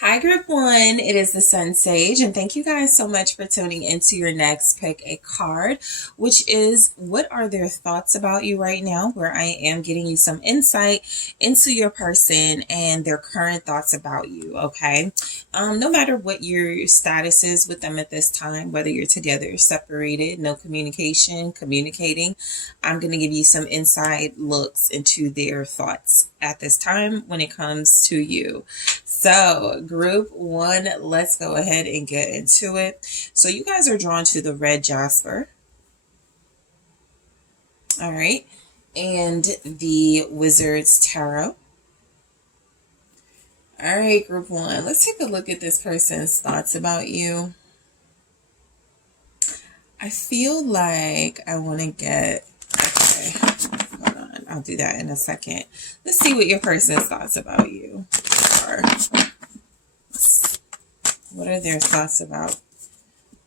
Hi, Group One. It is the SunSage, and thank you guys so much for tuning into your next pick a card, which is what are their thoughts about you right now, where I am getting you some insight into your person and their current thoughts about you, okay? No matter what your status is with them at this time, whether you're together or separated, no communication, communicating, I'm going to give you some inside looks into their thoughts at this time when it comes to you. So, Group One, let's go ahead and get into it. So, you guys are drawn to the red jasper. All right. And the Wizard's Tarot. All right, Group One, let's take a look at this person's thoughts about you. I feel like I want to get, okay, hold on, I'll do that in a second. Let's see what your person's thoughts about you are. What are their thoughts about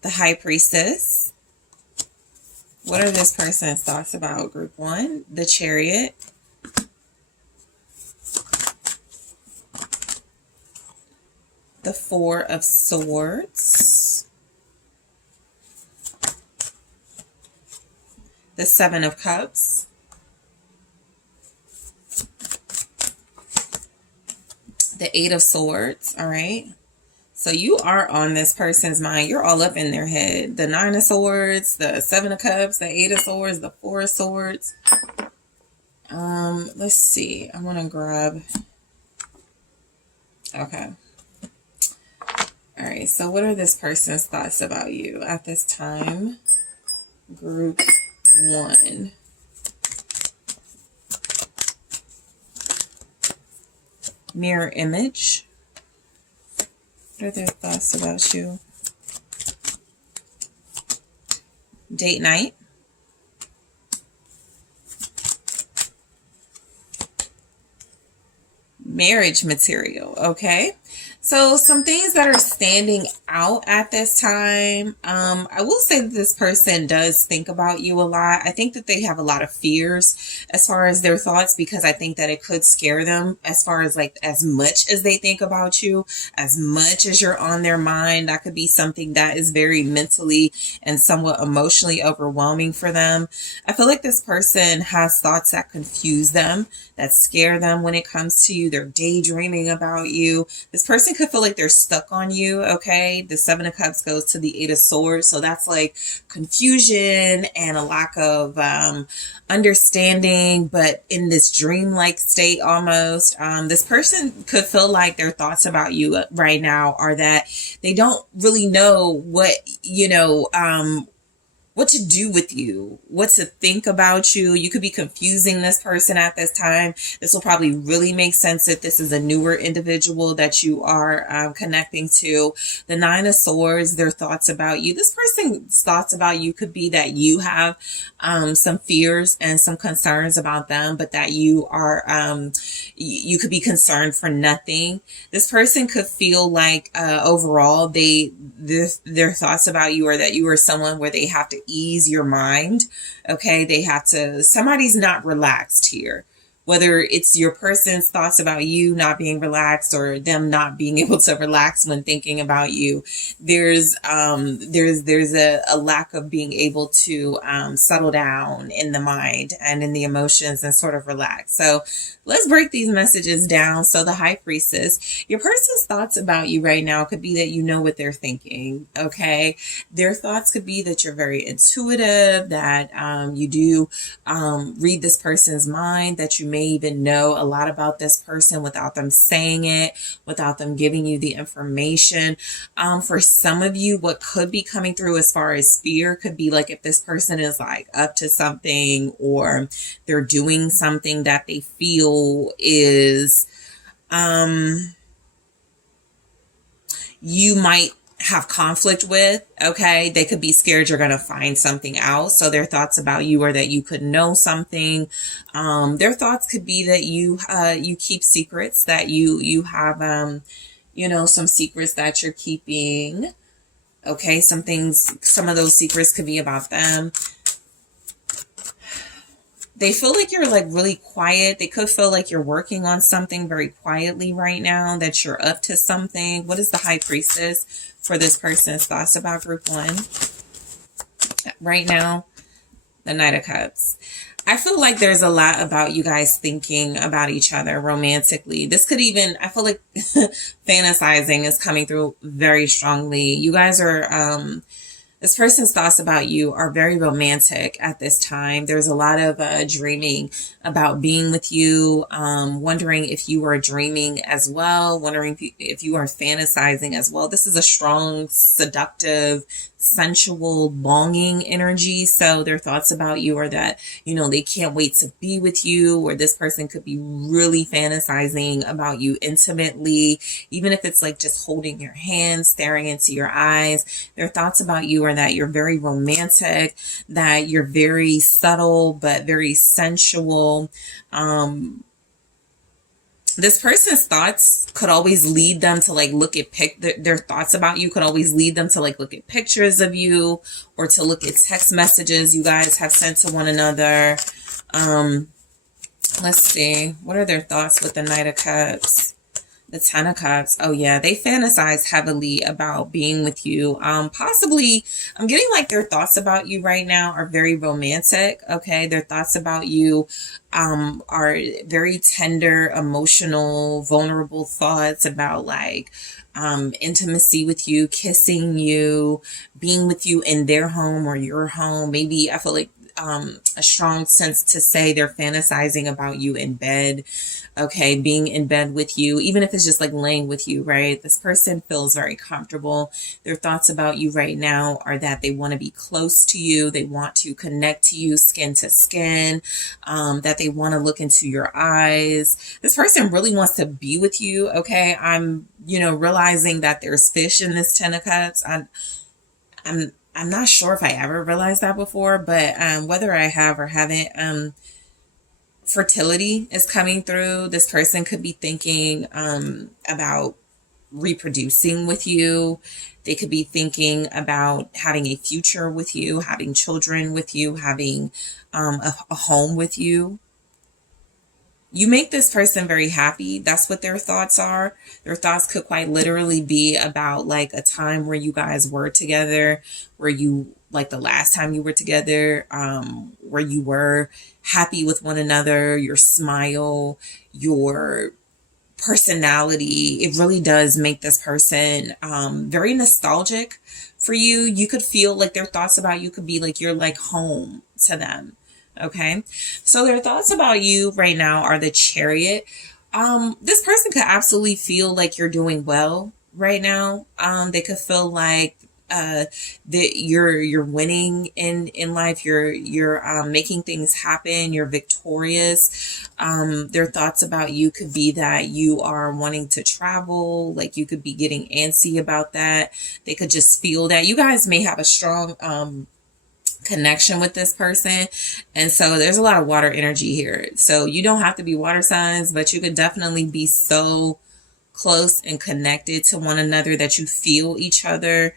the High Priestess? What are this person's thoughts about Group One? The Chariot. The Four of Swords. The Seven of Cups. The Eight of Swords. All right. So you are on this person's mind. You're all up in their head. The Nine of Swords, the Seven of Cups, the Eight of Swords, the Four of Swords. Let's see. I want to grab. Okay. All right. So what are this person's thoughts about you at this time? Group One. Mirror image. What are their thoughts about you? Date night. Marriage material, okay? So some things that are standing out at this time. I will say that this person does think about you a lot. I think that they have a lot of fears as far as their thoughts, because I think that it could scare them as far as like as much as they think about you, as much as you're on their mind. That could be something that is very mentally and somewhat emotionally overwhelming for them. I feel like this person has thoughts that confuse them, that scare them when it comes to you. They're daydreaming about you. This person could feel like they're stuck on you, okay? The Seven of Cups goes to the Eight of Swords, so that's like confusion and a lack of understanding, but in this dreamlike state almost. This person could feel like their thoughts about you right now are that they don't really know what, what to do with you, what to think about you. You could be confusing this person at this time. This will probably really make sense if this is a newer individual that you are connecting to. The Nine of Swords, their thoughts about you. This person's thoughts about you could be that you have some fears and some concerns about them, but that you are, you could be concerned for nothing. This person could feel like overall their thoughts about you are that you are someone where they have to ease your mind. Okay. They have to, somebody's not relaxed here. Whether it's your person's thoughts about you not being relaxed or them not being able to relax when thinking about you, there's a lack of being able to settle down in the mind and in the emotions and sort of relax. So let's break these messages down. So the High Priestess, your person's thoughts about you right now could be that you know what they're thinking. Okay. Their thoughts could be that you're very intuitive, that you do read this person's mind, that you may even know a lot about this person without them saying it, without them giving you the information. For some of you, what could be coming through as far as fear could be like if this person is like up to something or they're doing something that they feel is you might have conflict with, okay? They could be scared you're going to find something out. So their thoughts about you are that you could know something. Their thoughts could be that you keep secrets, that you have, some secrets that you're keeping. Okay. Some of those secrets could be about them. They feel like you're like really quiet. They could feel like you're working on something very quietly right now, that you're up to something. What is the High Priestess for this person's thoughts about group one right now? The Knight of Cups. I feel like there's a lot about you guys thinking about each other romantically. This could even, I feel like fantasizing is coming through very strongly. You guys are, this person's thoughts about you are very romantic at this time. There's a lot of dreaming about being with you, wondering if you are dreaming as well, wondering if you are fantasizing as well. This is a strong, seductive, sensual, longing energy. So their thoughts about you are that, you know, they can't wait to be with you, or this person could be really fantasizing about you intimately, even if it's like just holding your hand, staring into your eyes. Their thoughts about you are that you're very romantic, that you're very subtle, but very sensual. This person's thoughts could always lead them to like look at their thoughts about you could always lead them to like look at pictures of you, or to look at text messages you guys have sent to one another. Let's see, what are their thoughts with the Knight of Cups? The Ten of Cups. Oh yeah, they fantasize heavily about being with you. Possibly, I'm getting like their thoughts about you right now are very romantic. Okay, their thoughts about you are very tender, emotional, vulnerable thoughts about like intimacy with you, kissing you, being with you in their home or your home. Maybe I feel like a strong sense to say they're fantasizing about you in bed. Okay, being in bed with you, even if it's just like laying with you, right? This person feels very comfortable. Their thoughts about you right now are that they want to be close to you. They want to connect to you skin to skin, that they want to look into your eyes. This person really wants to be with you. Okay, I'm, you know, realizing that there's fish in this Ten of Cups. I'm not sure if I ever realized that before, but whether I have or haven't, fertility is coming through. This person could be thinking about reproducing with you. They could be thinking about having a future with you, having children with you, having a home with you. You make this person very happy. That's what their thoughts are. Their thoughts could quite literally be about like a time where you guys were together, where you, like the last time you were together, where you were happy with one another, your smile, your personality. It really does make this person very nostalgic for you. You could feel like their thoughts about you could be like you're like home to them. Okay, so their thoughts about you right now are the Chariot. This person could absolutely feel like you're doing well right now. They could feel like that you're winning in life. You're making things happen. You're victorious. Their thoughts about you could be that you are wanting to travel. Like you could be getting antsy about that. They could just feel that you guys may have a strong connection with this person, and so there's a lot of water energy here. So you don't have to be water signs, but you could definitely be so close and connected to one another that you feel each other.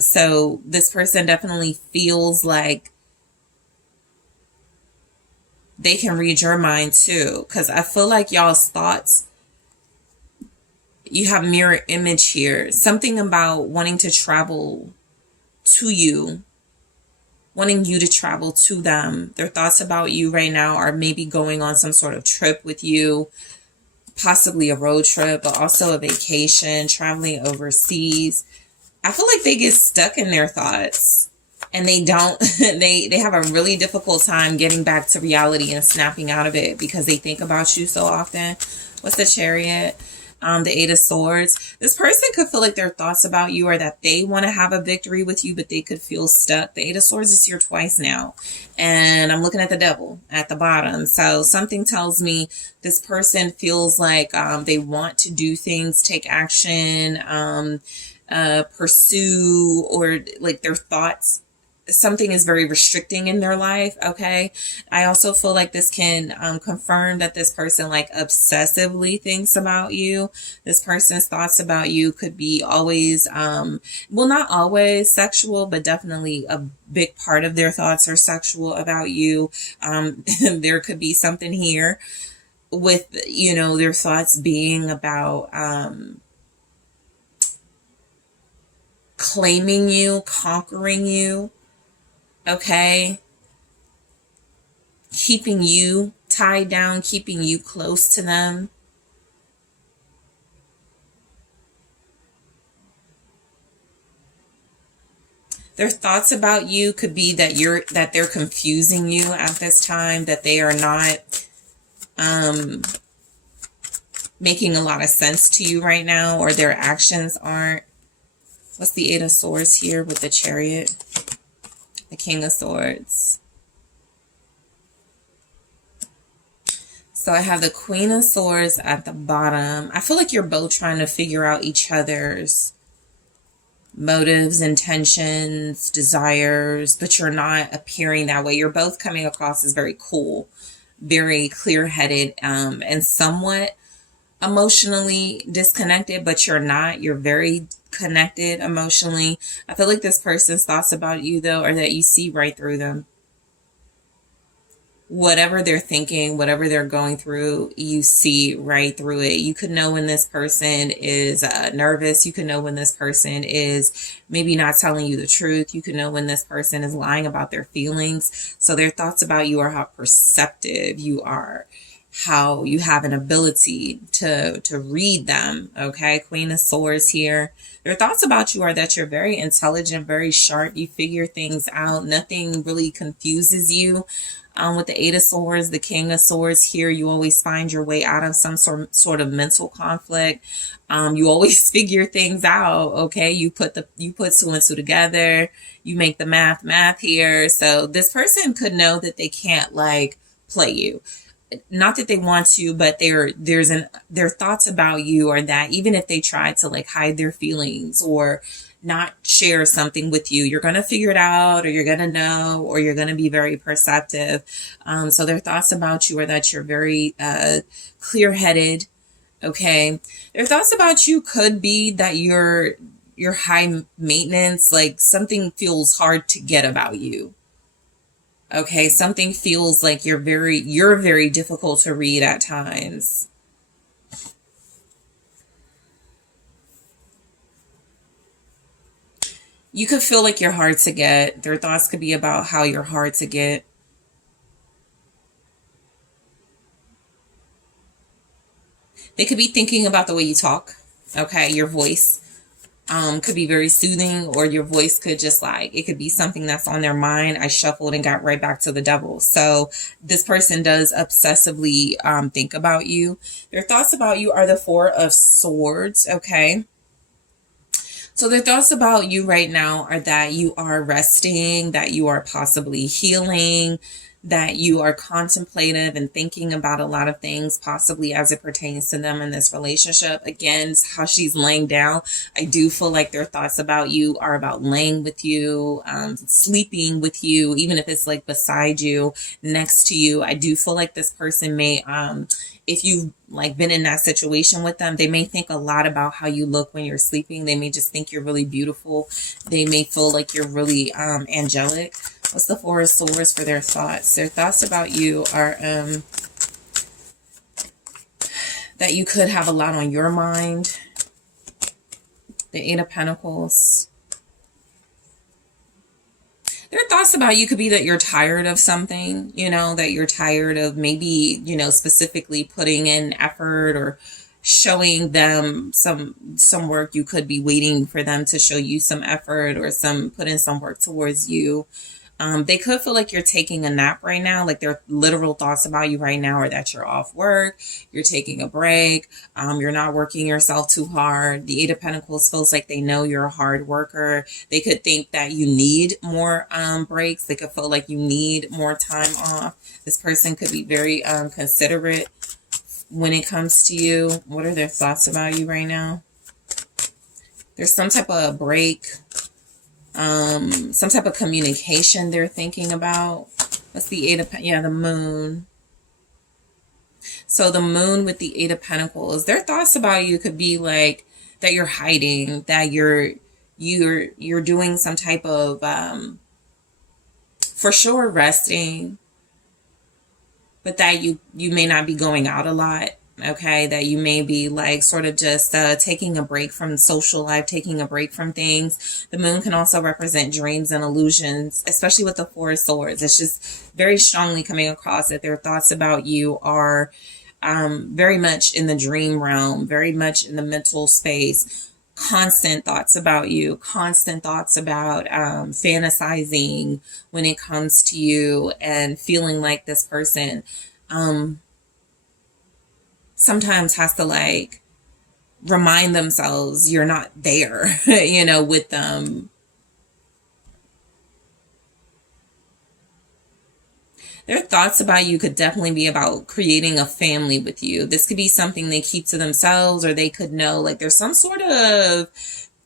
So this person definitely feels like they can read your mind too, because I feel like y'all's thoughts, you have mirror image here. Something about wanting to travel to you, wanting you to travel to them. Their thoughts about you right now are maybe going on some sort of trip with you, possibly a road trip, but also a vacation, traveling overseas. I feel like they get stuck in their thoughts and they don't, they have a really difficult time getting back to reality and snapping out of it because they think about you so often. What's the Chariot? The Eight of Swords. This person could feel like their thoughts about you are that they want to have a victory with you, but they could feel stuck. The Eight of Swords is here twice now. And I'm looking at the Devil at the bottom. So something tells me this person feels like they want to do things, take action, pursue, or like their thoughts something is very restricting in their life. Okay. I also feel like this can confirm that this person like obsessively thinks about you. This person's thoughts about you could be always, well, not always sexual, but definitely a big part of their thoughts are sexual about you. There could be something here with, you know, their thoughts being about, claiming you, conquering you. Okay. Keeping you tied down, keeping you close to them. Their thoughts about you could be that they're confusing you at this time, that they are not making a lot of sense to you right now, or their actions aren't. What's the Eight of Swords here with the Chariot? The King of Swords. So I have the Queen of Swords at the bottom. I feel like you're both trying to figure out each other's motives, intentions, desires, but you're not appearing that way. You're both coming across as very cool, very clear-headed, and somewhat emotionally disconnected, but you're not. You're very connected emotionally. I feel like this person's thoughts about you, though, are that you see right through them. Whatever they're thinking, whatever they're going through, you see right through it. You could know when this person is nervous. You could know when this person is maybe not telling you the truth. You could know when this person is lying about their feelings. So their thoughts about you are how perceptive you are, how you have an ability to read them. Okay, Queen of Swords here. Their thoughts about you are that you're very intelligent, very sharp. You figure things out. Nothing really confuses you. With the Eight of Swords, the King of Swords here, you always find your way out of some sort of mental conflict. You always figure things out. Okay, you put two and two together. You make the math here. So this person could know that they can't like play you. Not that they want to, but their thoughts about you are that even if they try to like hide their feelings or not share something with you, you're going to figure it out, or you're going to know, or you're going to be very perceptive. So their thoughts about you are that you're very clear-headed. Okay. Their thoughts about you could be that you're high maintenance, like something feels hard to get about you. Okay, something feels like you're very difficult to read at times. You could feel like you're hard to get. Their thoughts could be about how you're hard to get. They could be thinking about the way you talk. Okay, your voice could be very soothing, or your voice could just like, it could be something that's on their mind. I shuffled and got right back to the devil. So this person does obsessively think about you. Their thoughts about you are the Four of Swords. Okay. So their thoughts about you right now are that you are resting, that you are possibly healing, that you are contemplative and thinking about a lot of things, possibly as it pertains to them in this relationship. Again, how she's laying down. I do feel like their thoughts about you are about laying with you, sleeping with you, even if it's like beside you, next to you. I do feel like this person may, if you've like been in that situation with them, they may think a lot about how you look when you're sleeping. They may just think you're really beautiful. They may feel like you're really angelic. What's the Four of Swords for their thoughts? Their thoughts about you are that you could have a lot on your mind. The Eight of Pentacles. Their thoughts about you could be that you're tired of something, you know, that you're tired of maybe, you know, specifically putting in effort or showing them some work. You could be waiting for them to show you some effort or put in some work towards you. They could feel like you're taking a nap right now. Like their literal thoughts about you right now are that you're off work, you're taking a break, you're not working yourself too hard. The Eight of Pentacles feels like they know you're a hard worker. They could think that you need more breaks. They could feel like you need more time off. This person could be very considerate when it comes to you. What are their thoughts about you right now? There's some type of break. Some type of communication they're thinking about. That's the Eight of, yeah, the Moon. So the Moon with the Eight of Pentacles, their thoughts about you could be like that you're hiding, that you're doing some type of, for sure, resting, but that you may not be going out a lot. Okay, that you may be like sort of just taking a break from social life, taking a break from things. The Moon can also represent dreams and illusions, especially with the Four of Swords. It's just very strongly coming across that their thoughts about you are very much in the dream realm, very much in the mental space. Constant thoughts about you, constant thoughts about fantasizing when it comes to you, and feeling like this person sometimes has to like remind themselves you're not there, you know, with them. Their thoughts about you could definitely be about creating a family with you. This could be something they keep to themselves, or they could know like there's some sort of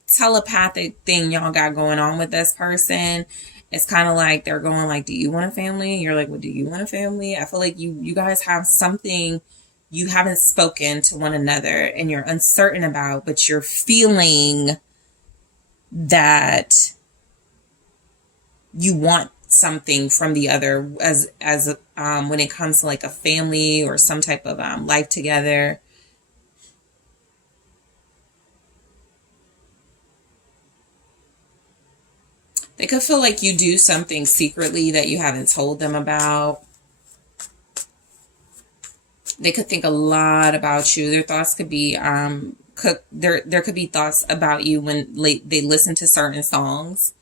telepathic thing y'all got going on with this person. It's kind of like they're going like, do you want a family? You're like, well, do you want a family? I feel like you guys have something you haven't spoken to one another and you're uncertain about, but you're feeling that you want something from the other as when it comes to like a family or some type of life together. They could feel like you do something secretly that you haven't told them about. They could think a lot about you. Their thoughts could be there could be thoughts about you when they listen to certain songs.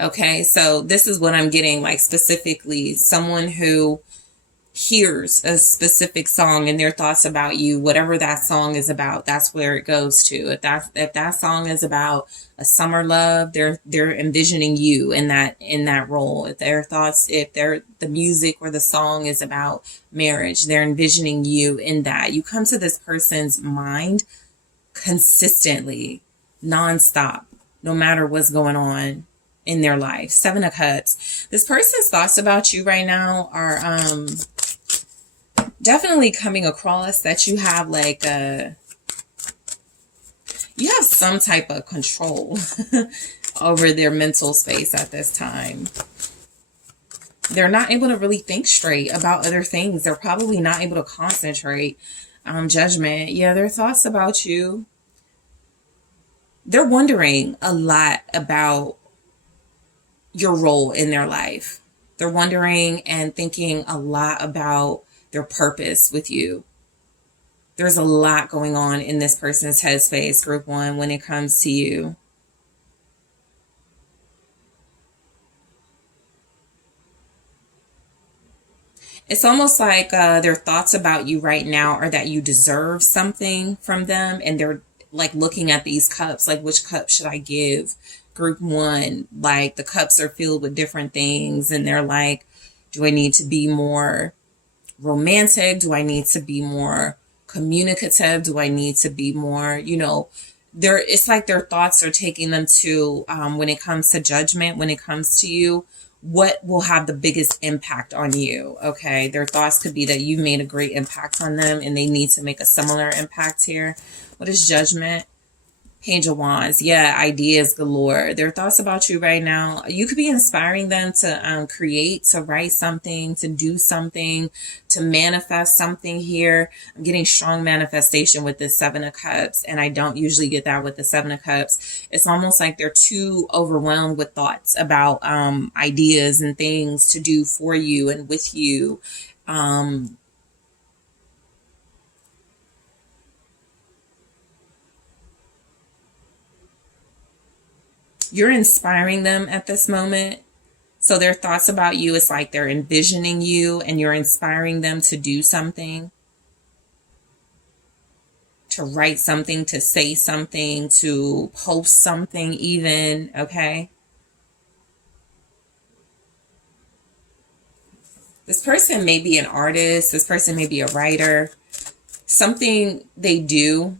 Okay, so this is what I'm getting, like specifically someone who hears a specific song and their thoughts about you, whatever that song is about, that's where it goes to. If that song is about a summer love, they're envisioning you in that role. If the music or the song is about marriage, they're envisioning you in that. You come to this person's mind consistently, nonstop, no matter what's going on in their life. Seven of Cups. This person's thoughts about you right now are definitely coming across that you have like you have some type of control over their mental space at this time. They're not able to really think straight about other things. They're probably not able to concentrate. Judgment. Yeah, their thoughts about you. They're wondering a lot about your role in their life. They're wondering and thinking a lot about their purpose with you. There's a lot going on in this person's headspace, group one, when it comes to you. It's almost like their thoughts about you right now are that you deserve something from them, and they're like looking at these cups, like which cup should I give? Group one, like the cups are filled with different things, and they're like, do I need to be more romantic? Do I need to be more communicative? Do I need to be more, it's like their thoughts are taking them to, when it comes to judgment, when it comes to you, what will have the biggest impact on you? Okay. Their thoughts could be that you've made a great impact on them and they need to make a similar impact here. What is Judgment? Page of Wands. Yeah, ideas galore. Their thoughts about you right now, you could be inspiring them to create, to write something, to do something, to manifest something here. I'm getting strong manifestation with this Seven of Cups, and I don't usually get that with the Seven of Cups. It's almost like they're too overwhelmed with thoughts about ideas and things to do for you and with you. You're inspiring them at this moment. So their thoughts about you, it's like they're envisioning you and you're inspiring them to do something, to write something, to say something, to post something even, okay? This person may be an artist. This person may be a writer. Something they do,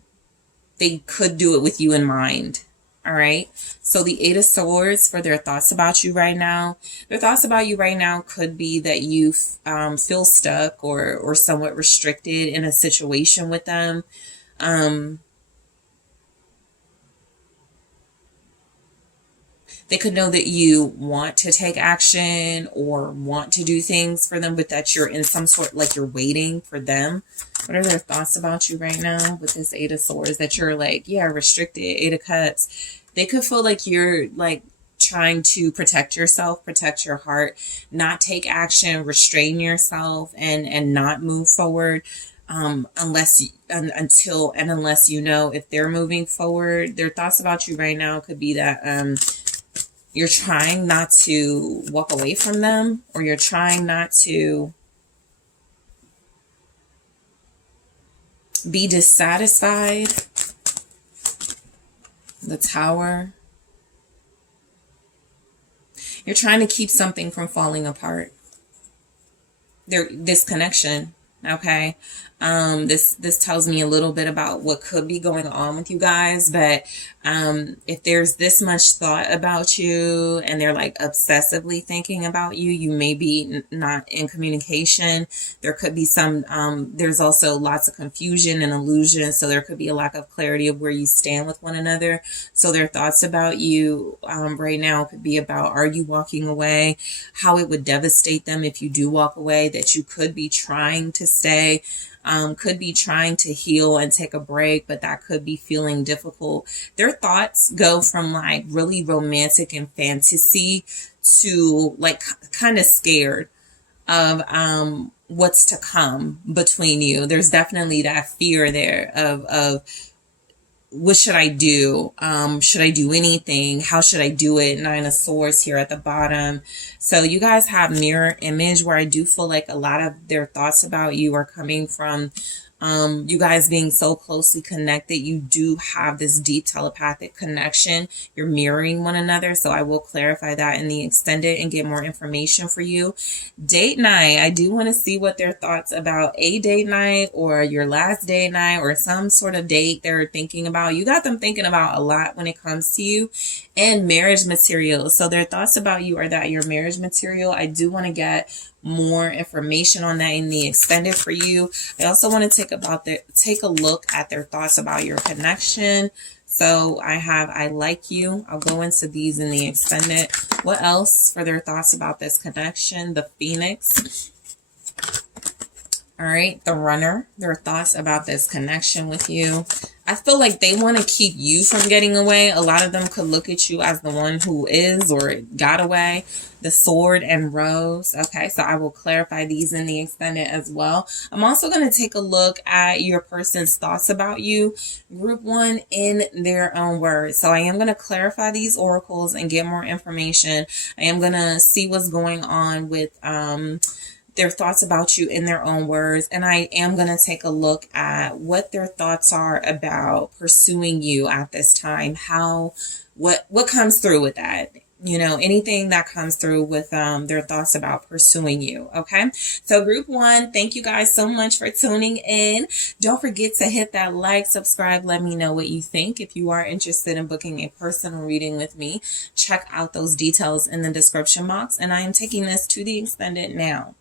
they could do it with you in mind. All right. So the Eight of Swords for their thoughts about you right now. Their thoughts about you right now could be that you feel stuck or somewhat restricted in a situation with them. They could know that you want to take action or want to do things for them, but that you're in some sort, like you're waiting for them. What are their thoughts about you right now with this Eight of Swords? That you're like, yeah, restricted. Eight of Cups. They could feel like you're like trying to protect yourself, protect your heart, not take action, restrain yourself, and not move forward. Unless you know if they're moving forward. Their thoughts about you right now could be that you're trying not to walk away from them, or you're trying not to be dissatisfied. The Tower. You're trying to keep something from falling apart. This connection, okay? This tells me a little bit about what could be going on with you guys, but if there's this much thought about you and they're like obsessively thinking about you, you may be not in communication. There could be some, there's also lots of confusion and illusion, so there could be a lack of clarity of where you stand with one another. So their thoughts about you right now could be about, are you walking away? How it would devastate them if you do walk away, that you could be trying to stay. Could be trying to heal and take a break, but that could be feeling difficult. Their thoughts go from like really romantic and fantasy to like kind of scared of what's to come between you. There's definitely that fear there of what should I do? Should I do anything? How should I do it? Nine of Swords here at the bottom. So you guys have mirror image, where I do feel like a lot of their thoughts about you are coming from you guys being so closely connected. You do have this deep telepathic connection. You're mirroring one another. So I will clarify that in the extended and get more information for you. Date night. I do want to see what their thoughts about a date night or your last date night or some sort of date they're thinking about. You got them thinking about a lot when it comes to you. And marriage material. So their thoughts about you are that your marriage material. I do want to get more information on that in the extended for you. I also want to take a look at their thoughts about your connection. So I like you. I'll go into these in the extended. What else for their thoughts about this connection? The Phoenix. All right, the Runner, their thoughts about this connection with you. I feel like they want to keep you from getting away. A lot of them could look at you as the one who is or got away. The Sword and Rose. Okay, so I will clarify these in the extended as well. I'm also going to take a look at your person's thoughts about you. Group 1 in their own words. So I am going to clarify these oracles and get more information. I am going to see what's going on with their thoughts about you in their own words. And I am going to take a look at what their thoughts are about pursuing you at this time. What comes through with that? You know, anything that comes through with their thoughts about pursuing you. Okay. So group 1, thank you guys so much for tuning in. Don't forget to hit that like, subscribe. Let me know what you think. If you are interested in booking a personal reading with me, check out those details in the description box. And I am taking this to the extended now.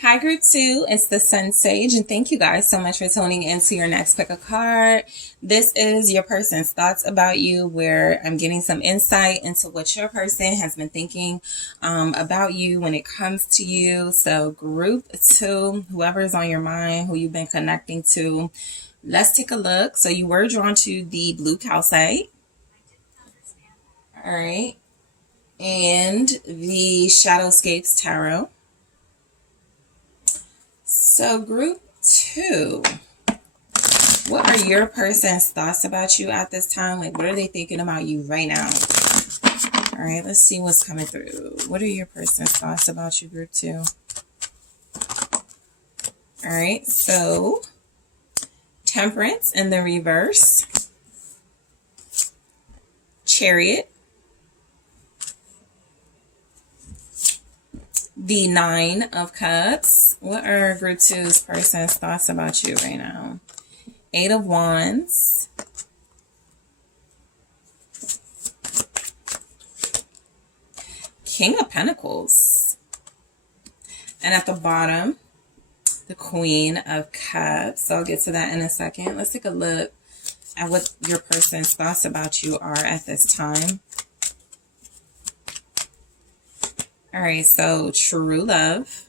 Hi group 2, it's the SunSage, and thank you guys so much for tuning in to your next pick a card. This is your person's thoughts about you, where I'm getting some insight into what your person has been thinking about you when it comes to you. So group 2, whoever's on your mind, who you've been connecting to, let's take a look. So you were drawn to the blue calcite. All right. And the Shadowscapes Tarot. So group 2, what are your person's thoughts about you at this time? Like, what are they thinking about you right now? All right, let's see what's coming through. What are your person's thoughts about you, group 2? All right, so Temperance in the reverse. Chariot. The 9 of Cups. What are group 2's person's thoughts about you right now? 8 of Wands. King of Pentacles. And at the bottom, the Queen of Cups. So I'll get to that in a second. Let's take a look at what your person's thoughts about you are at this time. All right, so true love.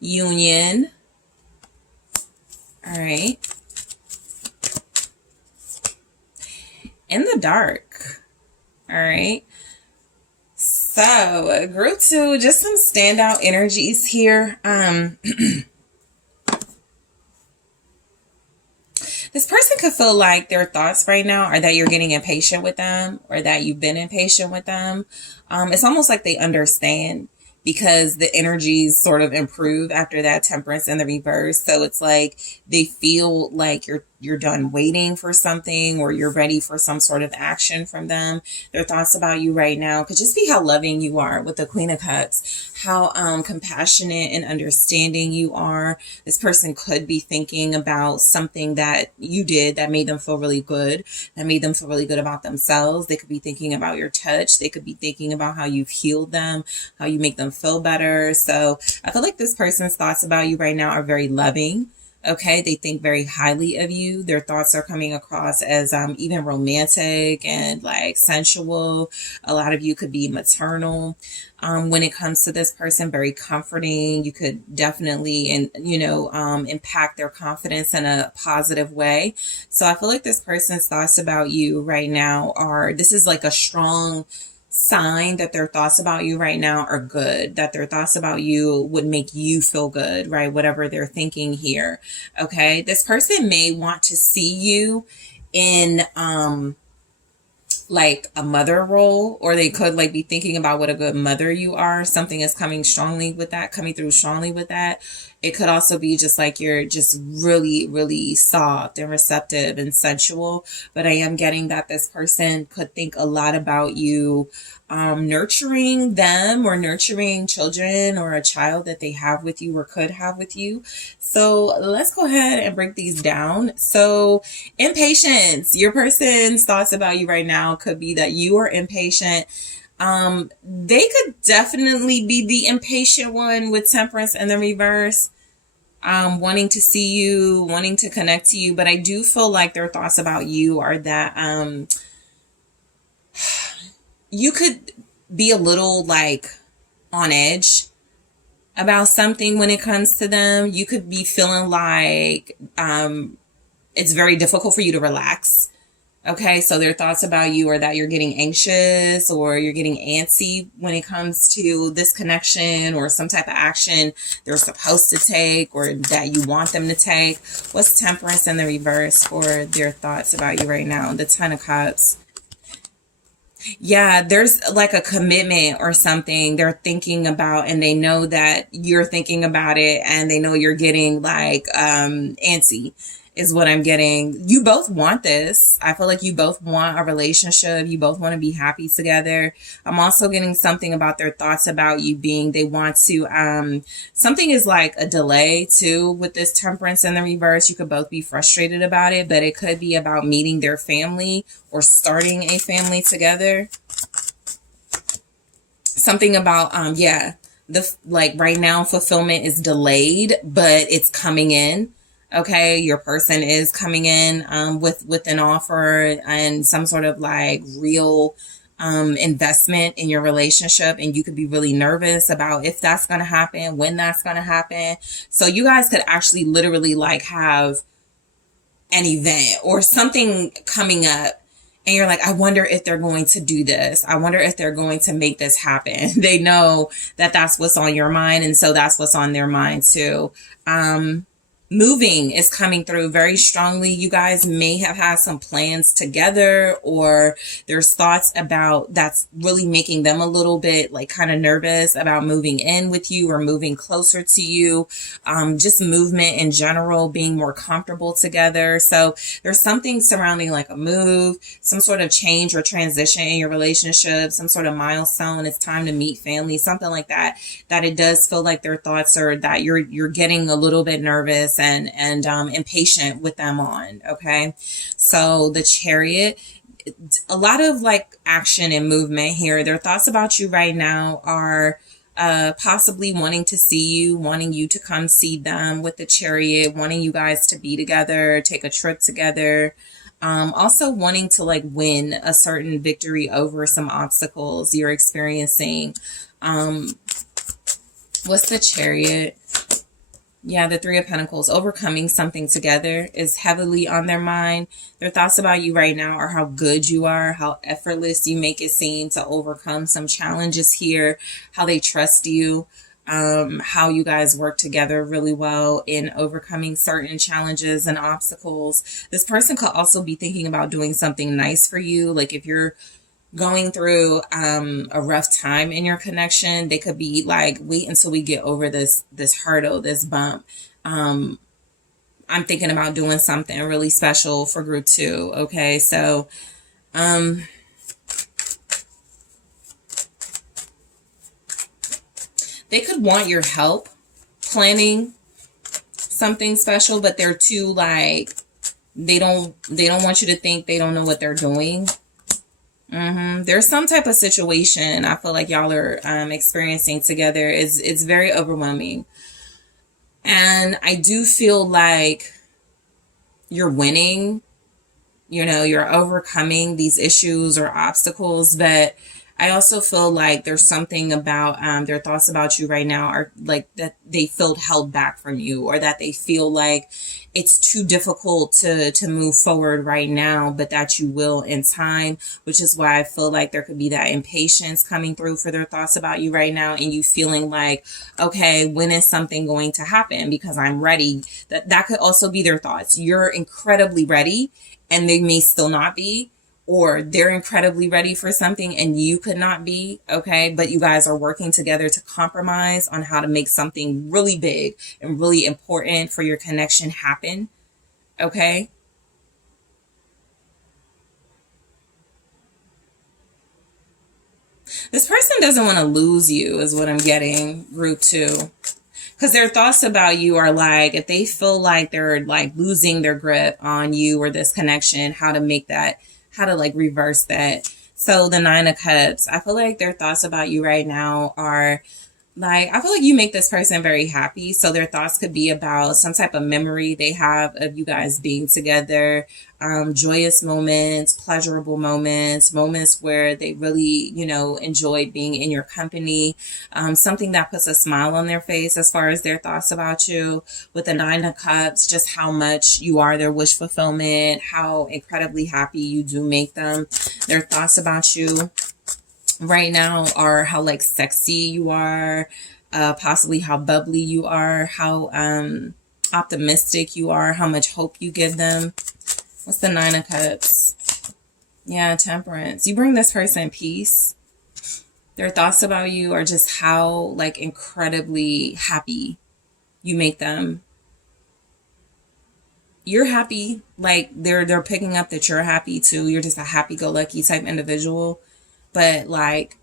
Union. All right. In the dark. All right. So group 2, just some standout energies here. This person could feel like their thoughts right now are that you're getting impatient with them, or that you've been impatient with them. It's almost like they understand, because the energies sort of improve after that Temperance in the reverse. So it's like they feel like you're done waiting for something, or you're ready for some sort of action from them. Their thoughts about you right now could just be how loving you are with the Queen of Cups, how compassionate and understanding you are. This person could be thinking about something that you did that made them feel really good, that made them feel really good about themselves. They could be thinking about your touch. They could be thinking about how you've healed them, how you make them feel better. So I feel like this person's thoughts about you right now are very loving. Okay, they think very highly of you. Their thoughts are coming across as even romantic and like sensual. A lot of you could be maternal when it comes to this person, very comforting. You could definitely, impact their confidence in a positive way. So I feel like this person's thoughts about you right now this is like a strong sign that their thoughts about you right now are good, that their thoughts about you would make you feel good, right? Whatever they're thinking here. Okay. This person may want to see you in, like a mother role, or they could like be thinking about what a good mother you are. Something is coming through strongly with that. It could also be just like you're just really, really soft and receptive and sensual. But I am getting that this person could think a lot about you nurturing them, or nurturing children, or a child that they have with you or could have with you. So let's go ahead and break these down. So impatience, your person's thoughts about you right now could be that you are impatient. They could definitely be the impatient one with Temperance in the reverse, wanting to see you, wanting to connect to you. But I do feel like their thoughts about you are that you could be a little like on edge about something when it comes to them. You could be feeling like it's very difficult for you to relax. Okay, so their thoughts about you are that you're getting anxious, or you're getting antsy when it comes to this connection, or some type of action they're supposed to take, or that you want them to take. What's Temperance in the reverse for their thoughts about you right now? The Ten of Cups. Yeah, there's like a commitment or something they're thinking about, and they know that you're thinking about it, and they know you're getting like antsy is what I'm getting. You both want this. I feel like you both want a relationship. You both want to be happy together. I'm also getting something about their thoughts about you being, they want to, something is like a delay too with this Temperance in the reverse. You could both be frustrated about it, but it could be about meeting their family or starting a family together. Something about, like right now fulfillment is delayed, but it's coming in. Okay, your person is coming in with an offer and some sort of like real investment in your relationship, and you could be really nervous about if that's going to happen, when that's going to happen. So you guys could actually literally like have an event or something coming up, and you're like, I wonder if they're going to do this. I wonder if they're going to make this happen. They know that that's what's on your mind, and so that's what's on their mind too. Moving is coming through very strongly. You guys may have had some plans together, or there's thoughts about that's really making them a little bit like kind of nervous about moving in with you or moving closer to you. Just movement in general, being more comfortable together. So there's something surrounding like a move, some sort of change or transition in your relationship, some sort of milestone. It's time to meet family, something like that, that it does feel like their thoughts are that you're getting a little bit nervous patience and impatient with them on. Okay. So the Chariot, a lot of like action and movement here. Their thoughts about you right now are possibly wanting to see you, wanting you to come see them with the Chariot, wanting you guys to be together, take a trip together. Also wanting to like win a certain victory over some obstacles you're experiencing. What's the Chariot? Yeah, the Three of Pentacles. Overcoming something together is heavily on their mind. Their thoughts about you right now are how good you are, how effortless you make it seem to overcome some challenges here, how they trust you, how you guys work together really well in overcoming certain challenges and obstacles. This person could also be thinking about doing something nice for you. Like if you're going through a rough time in your connection, they could be like, wait until we get over this hurdle, this bump. I'm thinking about doing something really special for group 2. Okay, so they could want your help planning something special, but they're too like, they don't want you to think they don't know what they're doing. There's some type of situation I feel like y'all are experiencing together. It's very overwhelming. And I do feel like you're winning, you know, you're overcoming these issues or obstacles, but I also feel like there's something about their thoughts about you right now are like that they feel held back from you, or that they feel like it's too difficult to move forward right now, but that you will in time, which is why I feel like there could be that impatience coming through for their thoughts about you right now, and you feeling like, okay, when is something going to happen? Because I'm ready. That could also be their thoughts. You're incredibly ready and they may still not be. Or they're incredibly ready for something and you could not be, okay? But you guys are working together to compromise on how to make something really big and really important for your connection happen, okay? This person doesn't want to lose you is what I'm getting, group 2. Because their thoughts about you are like, if they feel like they're like losing their grip on you or this connection, how to make that, how to like reverse that. So the 9 of Cups, I feel like their thoughts about you right now are like, I feel like you make this person very happy. So their thoughts could be about some type of memory they have of you guys being together, joyous moments, pleasurable moments, moments where they really, you know, enjoyed being in your company, something that puts a smile on their face as far as their thoughts about you. With the 9 of Cups, just how much you are their wish fulfillment, how incredibly happy you do make them. Their thoughts about you right now are how like sexy you are, possibly how bubbly you are, how optimistic you are, how much hope you give them. What's the 9 of Cups? Yeah, Temperance. You bring this person peace. Their thoughts about you are just how like incredibly happy you make them. You're happy, like they're picking up that you're happy too. You're just a happy-go-lucky type individual. But like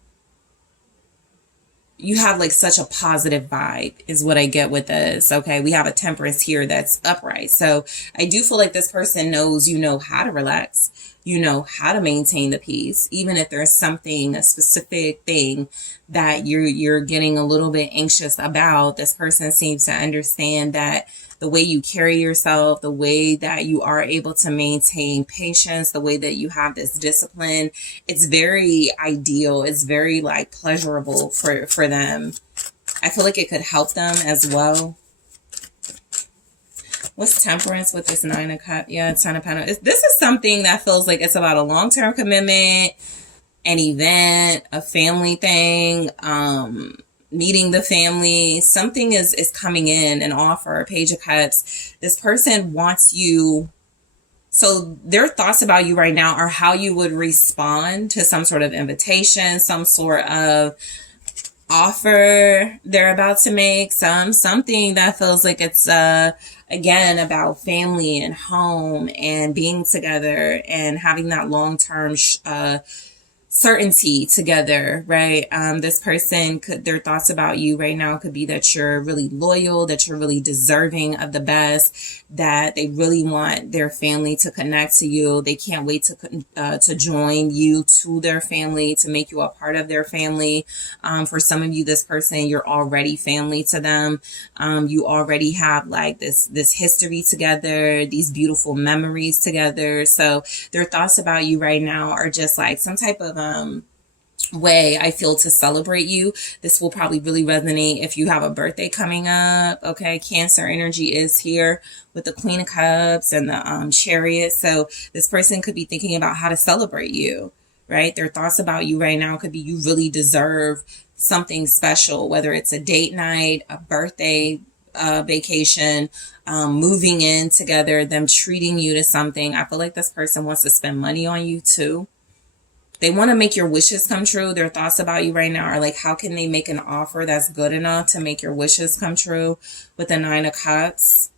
you have like such a positive vibe is what I get with this. Okay, we have a Temperance here that's upright. So I do feel like this person knows, you know, how to relax, you know, how to maintain the peace, even if there's something, a specific thing that you're getting a little bit anxious about. This person seems to understand that the way you carry yourself, the way that you are able to maintain patience, the way that you have this discipline, it's very ideal. It's very like pleasurable for them. I feel like it could help them as well. What's Temperance with this 9 of Cups? Yeah, 10 of Pentacles. This is something that feels like it's about a long-term commitment, an event, a family thing, meeting the family. Something is coming in, an offer, a Page of Cups. This person wants you. So their thoughts about you right now are how you would respond to some sort of invitation, some sort of offer they're about to make, something that feels like it's again about family and home and being together and having that long-term certainty together, right? This person their thoughts about you right now could be that you're really loyal, that you're really deserving of the best, that they really want their family to connect to you. They can't wait to join you to their family, to make you a part of their family. For some of you, this person, you're already family to them. You already have like this history together, these beautiful memories together. So their thoughts about you right now are just like some type of way, I feel, to celebrate you. This will probably really resonate if you have a birthday coming up. Okay, Cancer energy is here with the Queen of Cups and the Chariot. So this person could be thinking about how to celebrate you, right? Their thoughts about you right now could be you really deserve something special, whether it's a date night, a birthday vacation, moving in together, them treating you to something. I feel like this person wants to spend money on you too. They want to make your wishes come true. Their thoughts about you right now are like, how can they make an offer that's good enough to make your wishes come true? With the Nine of Cups.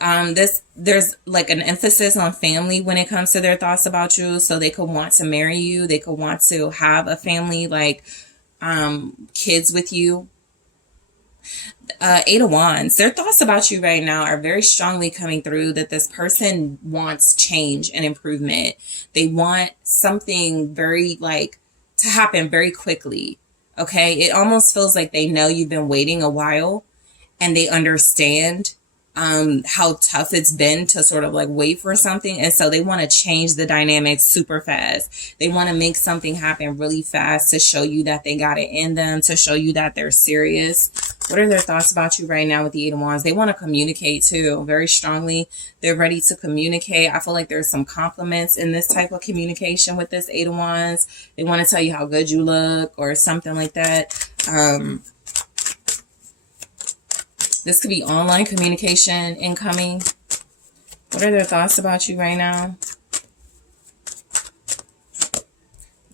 There's like an emphasis on family when it comes to their thoughts about you. So they could want to marry you. They could want to have a family, like kids with you. Eight of Wands. Their thoughts about you right now are very strongly coming through that this person wants change and improvement. They want something very like to happen very quickly. Okay. It almost feels like they know you've been waiting a while and they understand how tough it's been to sort of like wait for something. And so they want to change the dynamics super fast. They want to make something happen really fast to show you that they got it in them, to show you that they're serious. What are their thoughts about you right now with the Eight of Wands? They want to communicate too, very strongly. They're ready to communicate. I feel like there's some compliments in this type of communication with this Eight of Wands. They want to tell you how good you look or something like that. This could be online communication incoming. What are their thoughts about you right now?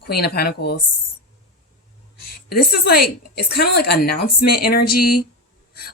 Queen of Pentacles. This is like, it's kind of like announcement energy.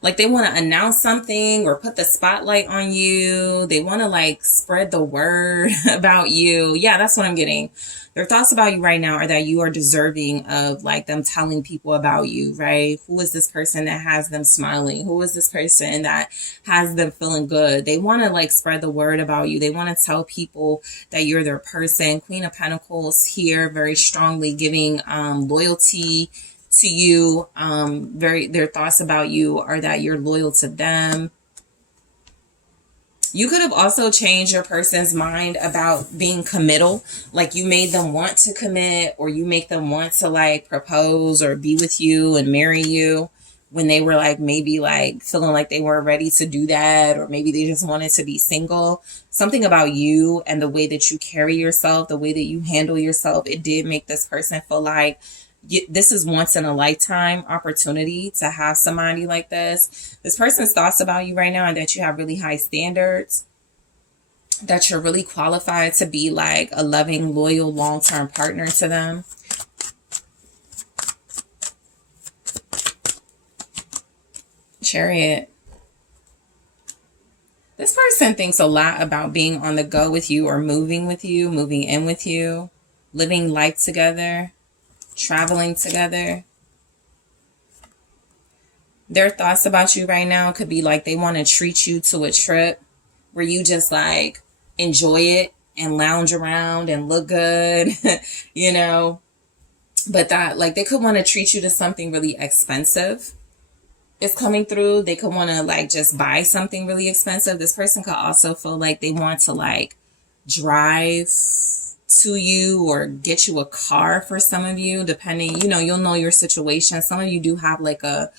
Like they want to announce something or put the spotlight on you. They want to like spread the word about you. Yeah, that's what I'm getting. Their thoughts about you right now are that you are deserving of like them telling people about you, right? Who is this person that has them smiling? Who is this person that has them feeling good? They want to like spread the word about you. They want to tell people that you're their person. Queen of Pentacles here, very strongly giving loyalty to you. Their thoughts about you are that you're loyal to them. You could have also changed your person's mind about being committal. Like you made them want to commit, or you make them want to like propose or be with you and marry you when they were like maybe like feeling like they weren't ready to do that, or maybe they just wanted to be single. Something about you and the way that you carry yourself, the way that you handle yourself, it did make this person feel like this is once in a lifetime opportunity to have somebody like this. This person's thoughts about you right now are that you have really high standards, that you're really qualified to be like a loving, loyal, long-term partner to them. Chariot. This person thinks a lot about being on the go with you, or moving with you, moving in with you, living life together, traveling together. Their thoughts about you right now could be like they want to treat you to a trip where you just like enjoy it and lounge around and look good, you know. But that like they could want to treat you to something really expensive. It's coming through. They could want to like just buy something really expensive. This person could also feel like they want to like drive to you or get you a car for some of you, depending, you know, you'll know your situation. Some of you do have like a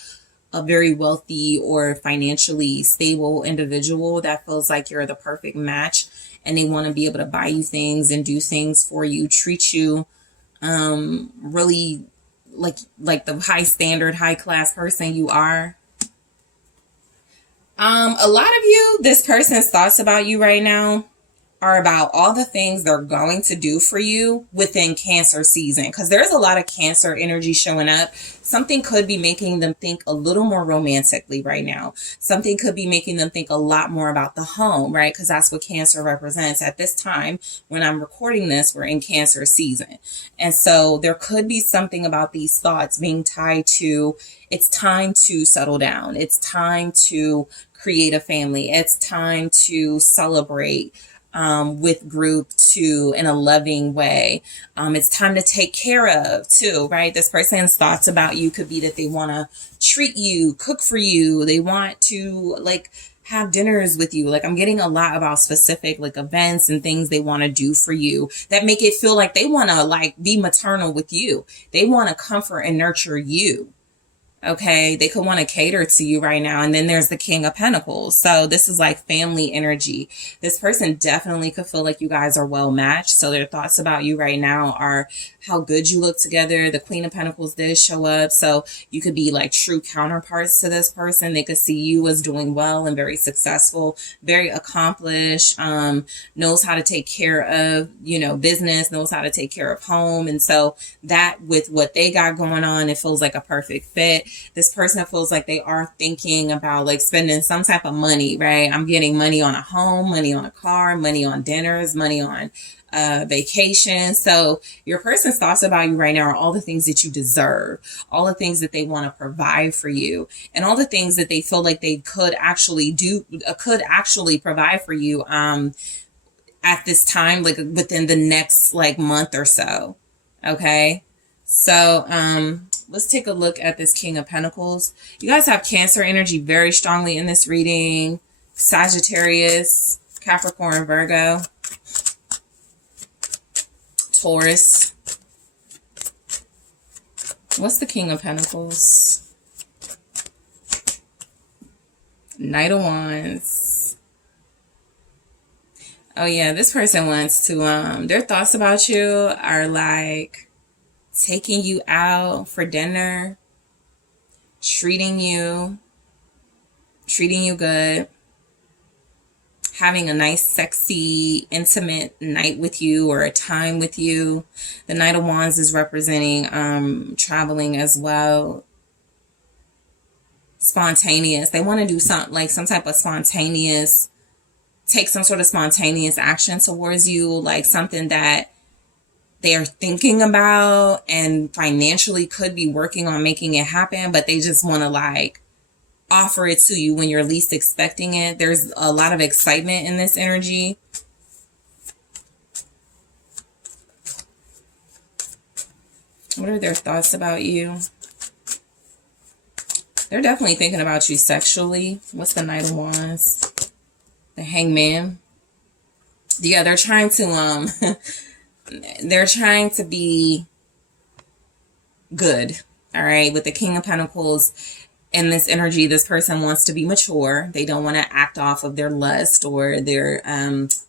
very wealthy or financially stable individual that feels like you're the perfect match, and they want to be able to buy you things and do things for you, treat you really like the high standard, high class person you are. A lot of you, this person's thoughts about you right now are about all the things they're going to do for you within Cancer season, because there's a lot of Cancer energy showing up. Something could be making them think a little more romantically right now. Something could be making them think a lot more about the home, right? Because that's what Cancer represents at this time. When I'm recording this, we're in Cancer season. And so there could be something about these thoughts being tied to, it's time to settle down. It's time to create a family. It's time to celebrate with group too, in a loving way. It's time to take care of too, right? This person's thoughts about you could be that they want to treat you, cook for you. They want to like have dinners with you. Like I'm getting a lot about specific like events and things they want to do for you that make it feel like they want to like be maternal with you. They want to comfort and nurture you. Okay, they could want to cater to you right now. And then there's the King of Pentacles. So this is like family energy. This person definitely could feel like you guys are well matched. So their thoughts about you right now are how good you look together. The Queen of Pentacles did show up. So you could be like true counterparts to this person. They could see you as doing well and very successful, very accomplished, knows how to take care of, you know, business, knows how to take care of home. And so that with what they got going on, it feels like a perfect fit. This person feels like they are thinking about like spending some type of money, right? I'm getting money on a home, money on a car, money on dinners, money on vacation. So your person's thoughts about you right now are all the things that you deserve, all the things that they want to provide for you, and all the things that they feel like they could actually provide for you at this time, like within the next like month or so. Okay. So let's take a look at this King of Pentacles. You guys have Cancer energy very strongly in this reading. Sagittarius, Capricorn, Virgo, Taurus. What's the King of Pentacles? Knight of Wands. Oh yeah, this person wants to, their thoughts about you are like taking you out for dinner, treating you good, having a nice, sexy, intimate night with you or a time with you. The Knight of Wands is representing traveling as well. Spontaneous. They want to do something like some type of spontaneous, take some sort of spontaneous action towards you, like something that they are thinking about and financially could be working on making it happen, but they just want to like offer it to you when you're least expecting it. There's a lot of excitement in this energy. What are their thoughts about you? They're definitely thinking about you sexually. What's the Knight of Wands? The Hangman. Yeah, they're trying to they're trying to be good, all right? With the King of Pentacles in this energy, this person wants to be mature. They don't want to act off of their lust or their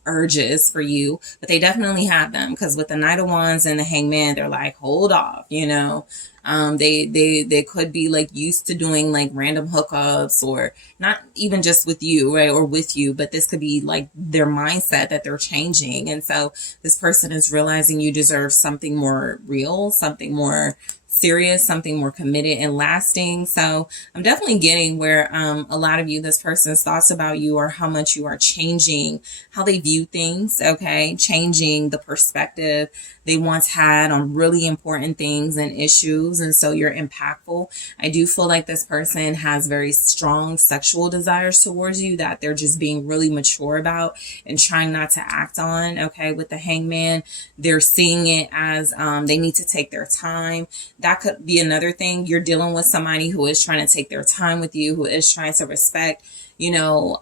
urges for you, but they definitely have them, because with the Knight of Wands and the Hangman, they're like, hold off, you know? They could be like used to doing like random hookups, or not even just with you, right? Or with you, but this could be like their mindset that they're changing. And so this person is realizing you deserve something more real, something more serious, something more committed and lasting. So I'm definitely getting where a lot of you, this person's thoughts about you are how much you are changing how they view things, okay? Changing the perspective they once had on really important things and issues. And so you're impactful. I do feel like this person has very strong sexual desires towards you that they're just being really mature about and trying not to act on, okay? With the Hangman, they're seeing it as they need to take their time. That could be another thing. You're dealing with somebody who is trying to take their time with you, who is trying to respect, you know,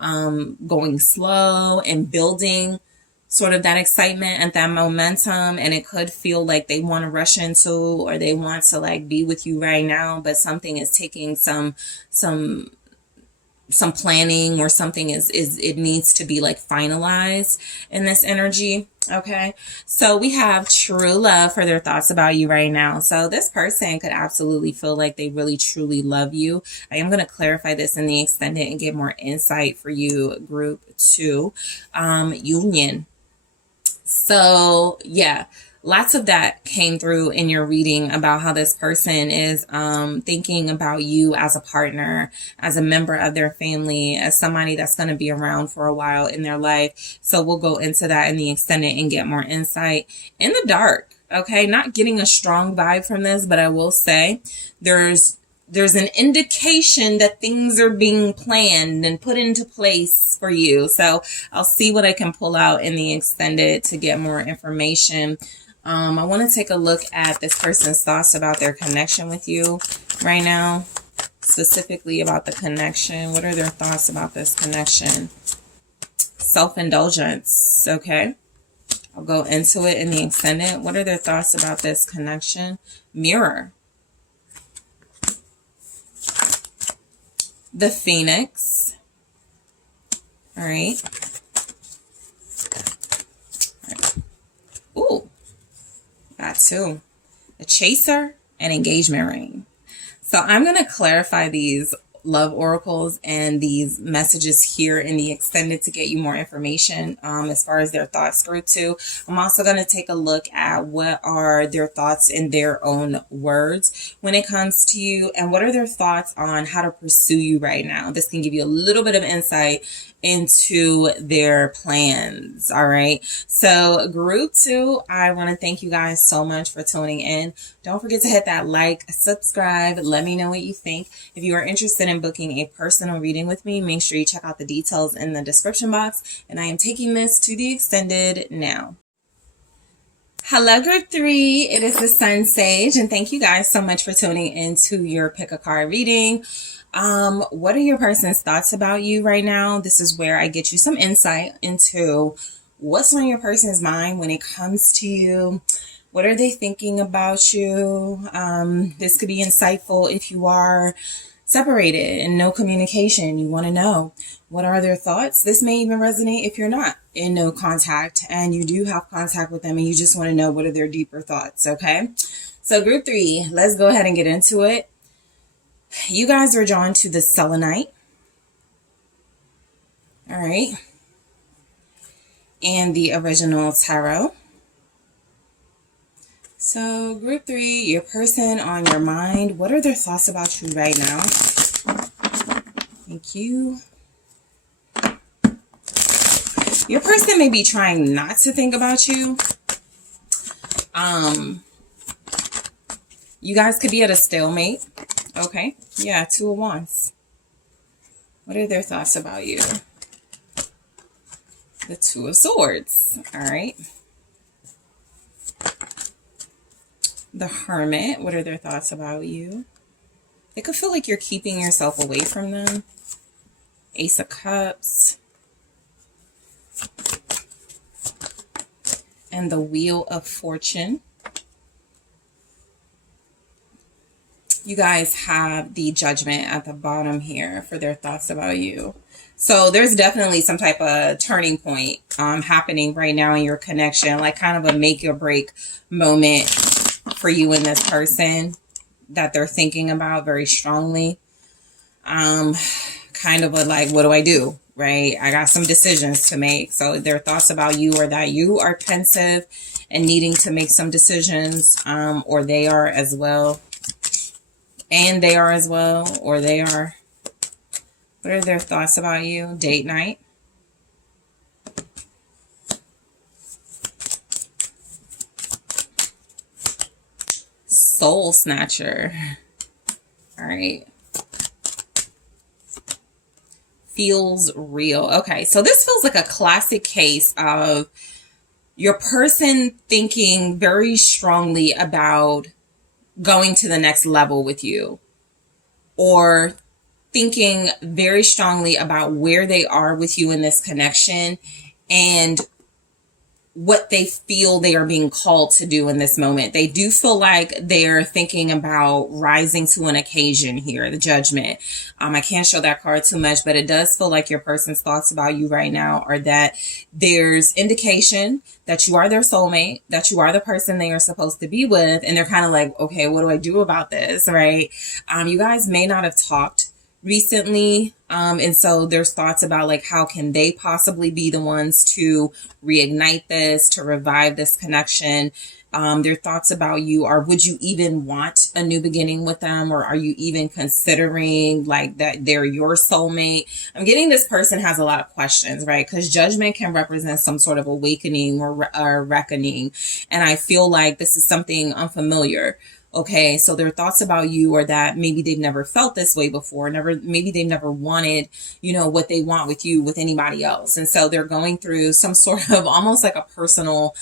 going slow and building sort of that excitement and that momentum. And it could feel like they want to rush into, or they want to like be with you right now, but something is taking some planning, or something is it needs to be like finalized in this energy. Okay, so we have true love for their thoughts about you right now. So this person could absolutely feel like they really truly love you. I am going to clarify this in the extended and get more insight for you, group 2. Union. So yeah, lots of that came through in your reading about how this person is thinking about you as a partner, as a member of their family, as somebody that's going to be around for a while in their life. So we'll go into that in the extended and get more insight in the dark. Okay, not getting a strong vibe from this, but I will say there's an indication that things are being planned and put into place for you. So I'll see what I can pull out in the extended to get more information. I want to take a look at this person's thoughts about their connection with you right now, specifically about the connection. What are their thoughts about this connection? Self-indulgence. Okay. I'll go into it in the extended. What are their thoughts about this connection? Mirror. The Phoenix. All right. Ooh. Got two. The Chaser and Engagement Ring. So I'm going to clarify these love oracles and these messages here in the extended to get you more information as far as their thoughts group too. I'm also going to take a look at what are their thoughts in their own words when it comes to you, and what are their thoughts on how to pursue you right now. This can give you a little bit of insight into their plans. All right. So group 2, I want to thank you guys so much for tuning in. Don't forget to hit that like, subscribe. Let me know what you think. If you are interested in booking a personal reading with me, make sure you check out the details in the description box. And I am taking this to the extended now. Hello, group 3. It is the SunSage, and thank you guys so much for tuning into your pick a card reading. What are your person's thoughts about you right now? This is where I get you some insight into what's on your person's mind when it comes to you. What are they thinking about you? This could be insightful if you are separated and no communication. You want to know what are their thoughts. This may even resonate if you're not in no contact and you do have contact with them and you just want to know what are their deeper thoughts. Okay. So group 3, let's go ahead and get into it. You guys are drawn to the selenite. All right. And the original tarot. So group 3, your person on your mind. What are their thoughts about you right now? Thank you. Your person may be trying not to think about you. You guys could be at a stalemate. Okay. Yeah, 2 of Wands. What are their thoughts about you? The 2 of Swords. All right. The Hermit. What are their thoughts about you? They could feel like you're keeping yourself away from them. Ace of Cups. And the Wheel of Fortune. You guys have the Judgment at the bottom here for their thoughts about you. So there's definitely some type of turning point happening right now in your connection, like kind of a make or break moment for you and this person that they're thinking about very strongly. Kind of a like, what do I do? Right? I got some decisions to make. So their thoughts about you are that you are pensive and needing to make some decisions, or they are as well. And they are as well, or they are. What are their thoughts about you? Date night. Soul Snatcher. All right. Feels real. Okay, so this feels like a classic case of your person thinking very strongly about going to the next level with you, or thinking very strongly about where they are with you in this connection and what they feel they are being called to do in this moment. They do feel like they're thinking about rising to an occasion here, the Judgment. I can't show that card too much, but it does feel like your person's thoughts about you right now are that there's indication that you are their soulmate, that you are the person they are supposed to be with. And they're kind of like, okay, what do I do about this? Right? You guys may not have talked recently. And so there's thoughts about like, how can they possibly be the ones to reignite this, to revive this connection? Their thoughts about you are, would you even want a new beginning with them? Or are you even considering like that they're your soulmate? I'm getting this person has a lot of questions, right? Because judgment can represent some sort of awakening or reckoning. And I feel like this is something unfamiliar. Okay, so their thoughts about you are that maybe they've never felt this way before, maybe they've never wanted, what they want with you with anybody else. And so they're going through some sort of almost like a personal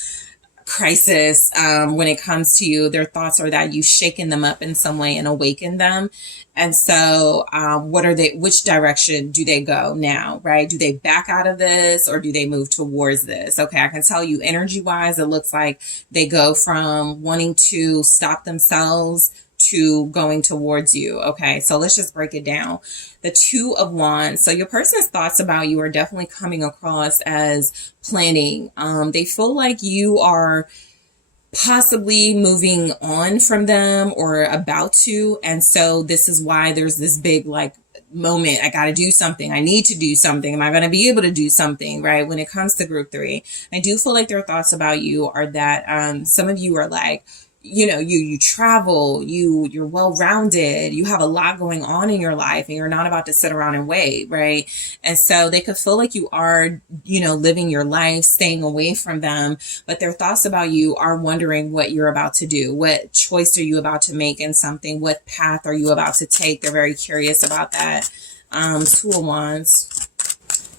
crisis when it comes to you. Their thoughts are that you've shaken them up in some way and awakened them. And so which direction do they go now, right? Do they back out of this or do they move towards this? Okay, I can tell you energy wise, it looks like they go from wanting to stop themselves to going towards you. Okay, so let's just break it down. The Two of Wands. So your person's thoughts about you are definitely coming across as planning. They feel like you are possibly moving on from them or about to. And so this is why there's this big like moment. I got to do something. I need to do something. Am I going to be able to do something? Right. When it comes to group 3, I do feel like their thoughts about you are that some of you are like, you travel, you're well-rounded, you have a lot going on in your life and you're not about to sit around and wait, right? And so they could feel like you are, living your life, staying away from them, but their thoughts about you are wondering what you're about to do, what choice are you about to make in something, what path are you about to take? They're very curious about that. Two of Wands.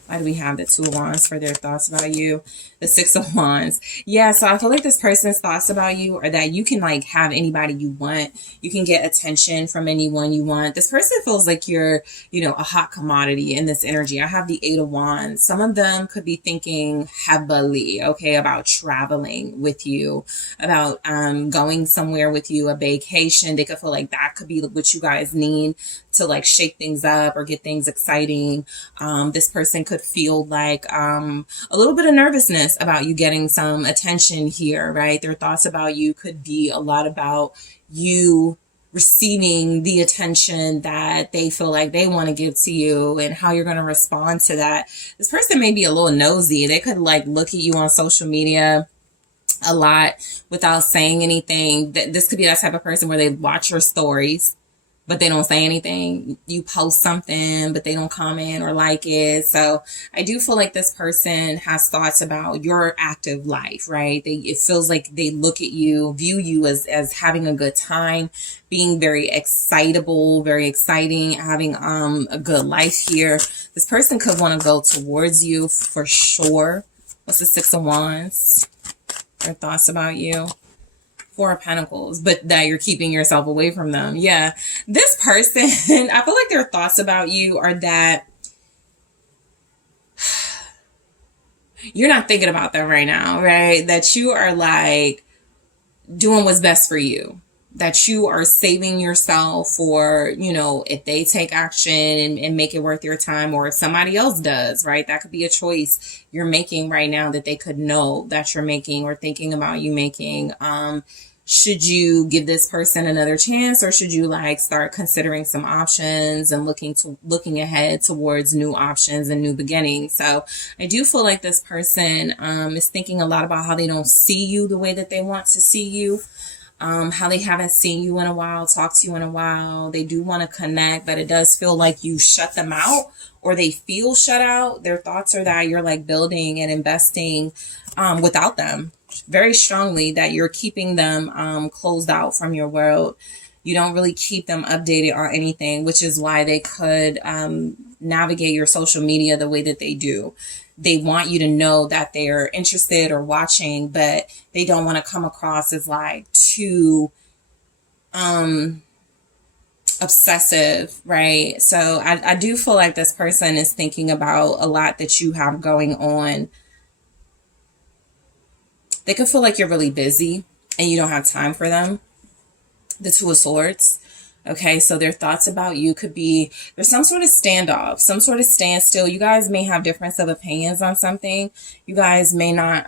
Why do we have the Two of Wands for their thoughts about you? The Six of Wands. Yeah, so I feel like this person's thoughts about you are that you can like have anybody you want. You can get attention from anyone you want. This person feels like you're, a hot commodity in this energy. I have the Eight of Wands. Some of them could be thinking heavily, okay, about traveling with you, about going somewhere with you, a vacation. They could feel like that could be what you guys need to like shake things up or get things exciting. This person could feel like a little bit of nervousness about you getting some attention here, right? Their thoughts about you could be a lot about you receiving the attention that they feel like they want to give to you and how you're going to respond to that. This person may be a little nosy. They could like look at you on social media a lot without saying anything. This could be that type of person where they watch your stories but they don't say anything. You post something, but they don't comment or like it. So I do feel like this person has thoughts about your active life, right? It feels like they look at you, view you as having a good time, being very excitable, very exciting, having a good life here. This person could want to go towards you for sure. What's the Six of Wands? Their thoughts about you. Four of Pentacles, but that you're keeping yourself away from them. Yeah. This person, I feel like their thoughts about you are that you're not thinking about them right now, right? That you are like doing what's best for you. That you are saving yourself for, if they take action and make it worth your time, or if somebody else does, right? That could be a choice you're making right now that they could know that you're making or thinking about you making. Should you give this person another chance, or should you like start considering some options and looking ahead towards new options and new beginnings? So I do feel like this person is thinking a lot about how they don't see you the way that they want to see you. How they haven't seen you in a while, talked to you in a while. They do want to connect, but it does feel like you shut them out, or they feel shut out. Their thoughts are that you're like building and investing without them very strongly, that you're keeping them closed out from your world. You don't really keep them updated on anything, which is why they could navigate your social media the way that they do. They want you to know that they're interested or watching, but they don't want to come across as like too obsessive, right? So I do feel like this person is thinking about a lot that you have going on. They could feel like you're really busy and you don't have time for them. The Two of Swords. Okay, so their thoughts about you could be, there's some sort of standoff, some sort of standstill. You guys may have difference of opinions on something. You guys may not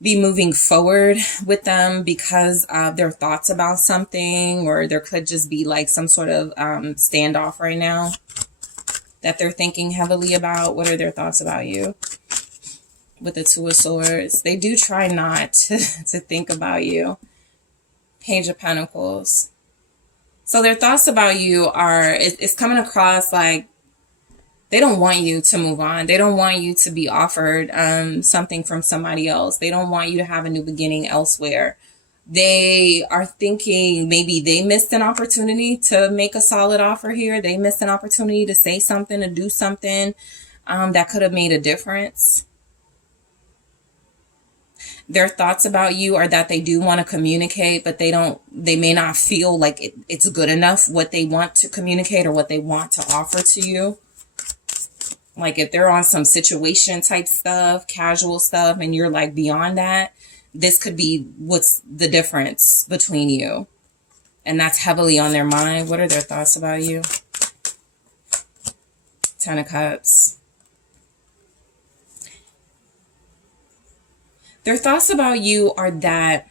be moving forward with them because of their thoughts about something, or there could just be like some sort of standoff right now that they're thinking heavily about. What are their thoughts about you? With the Two of Swords, they do try not to think about you. Page of Pentacles. So their thoughts about you are, it's coming across like they don't want you to move on. They don't want you to be offered something from somebody else. They don't want you to have a new beginning elsewhere. They are thinking maybe they missed an opportunity to make a solid offer here. They missed an opportunity to say something, to do something that could have made a difference. Their thoughts about you are that they do want to communicate, but they may not feel like it's good enough what they want to communicate or what they want to offer to you. Like if they're on some situation type stuff, casual stuff, and you're like beyond that, this could be what's the difference between you. And that's heavily on their mind. What are their thoughts about you? Ten of Cups. Their thoughts about you are that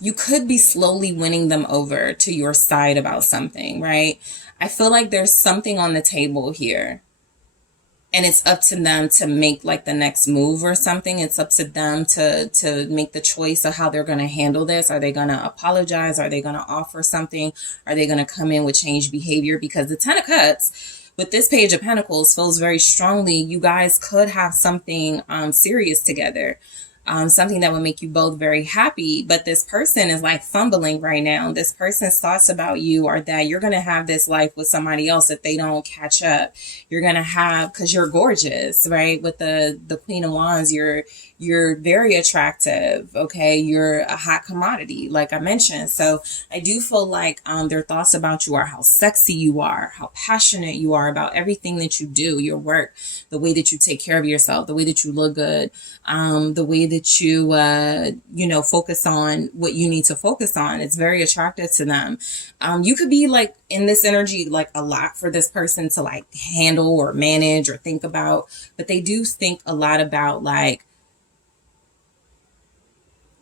you could be slowly winning them over to your side about something, right? I feel like there's something on the table here. And it's up to them to make like the next move or something. It's up to them to make the choice of how they're going to handle this. Are they going to apologize? Are they going to offer something? Are they going to come in with changed behavior? Because the Ten of Cups with this Page of Pentacles feels very strongly you guys could have something serious together. Something that would make you both very happy. But this person is like fumbling right now. This person's thoughts about you are that you're going to have this life with somebody else if they don't catch up. You're going to have, because you're gorgeous, right? With the Queen of Wands, you're very attractive. Okay. You're a hot commodity, like I mentioned. So I do feel like their thoughts about you are how sexy you are, how passionate you are about everything that you do, your work, the way that you take care of yourself, the way that you look good, the way that you, focus on what you need to focus on. It's very attractive to them. You could be like in this energy, like a lot for this person to like handle or manage or think about, but they do think a lot about like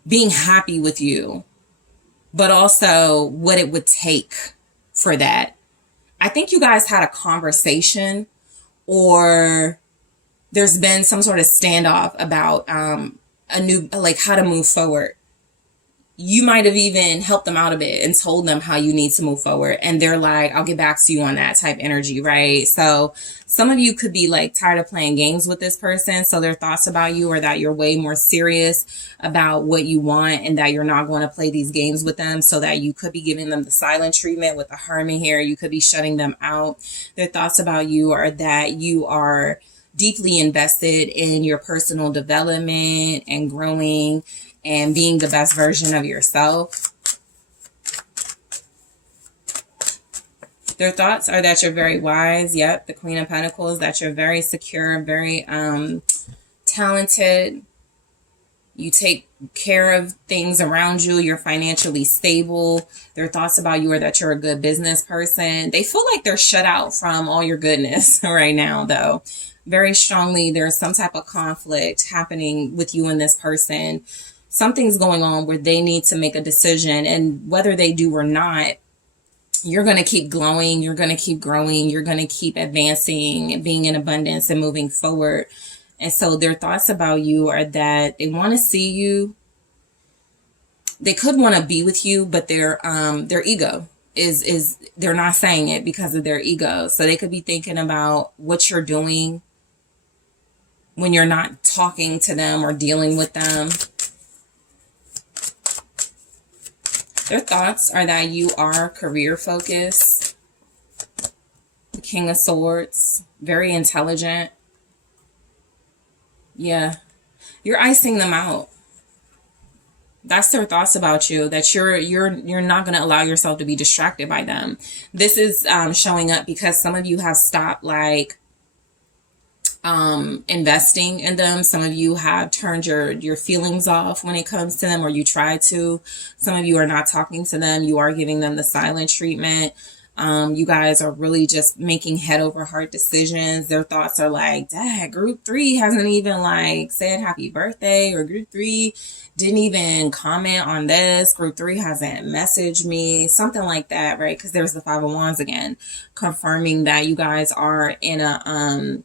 being happy with you, but also what it would take for that. I think you guys had a conversation or there's been some sort of standoff about how to move forward. You might have even helped them out a bit and told them how you need to move forward. And they're like, I'll get back to you on that type energy, right? So some of you could be like tired of playing games with this person. So their thoughts about you are that you're way more serious about what you want and that you're not going to play these games with them, so that you could be giving them the silent treatment with the Hermit here. You could be shutting them out. Their thoughts about you are that you are deeply invested in your personal development and growing and being the best version of yourself. Their thoughts are that you're very wise. Yep, the Queen of Pentacles, that you're very secure, very talented. You take care of things around you. You're financially stable. Their thoughts about you are that you're a good business person. They feel like they're shut out from all your goodness right now, though. Very strongly, there's some type of conflict happening with you and this person. Something's going on where they need to make a decision, and whether they do or not, you're going to keep glowing. You're going to keep growing. You're going to keep advancing and being in abundance and moving forward. And so their thoughts about you are that they want to see you. They could want to be with you, but their ego is they're not saying it because of their ego. So they could be thinking about what you're doing when you're not talking to them or dealing with them. Their thoughts are that you are career focused. The King of Swords, very intelligent. Yeah, you're icing them out. That's their thoughts about you, that you're not going to allow yourself to be distracted by them. This is showing up because some of you have stopped like investing in them. Some of you have turned your feelings off when it comes to them, or you try to. Some of you are not talking to them. You are giving them the silent treatment. You guys are really just making head over heart decisions. Their thoughts are like, dad, group 3 hasn't even like said happy birthday, or group 3 didn't even comment on this. Group 3 hasn't messaged me, something like that, right? Because there's the 5 of Wands again, confirming that you guys are in a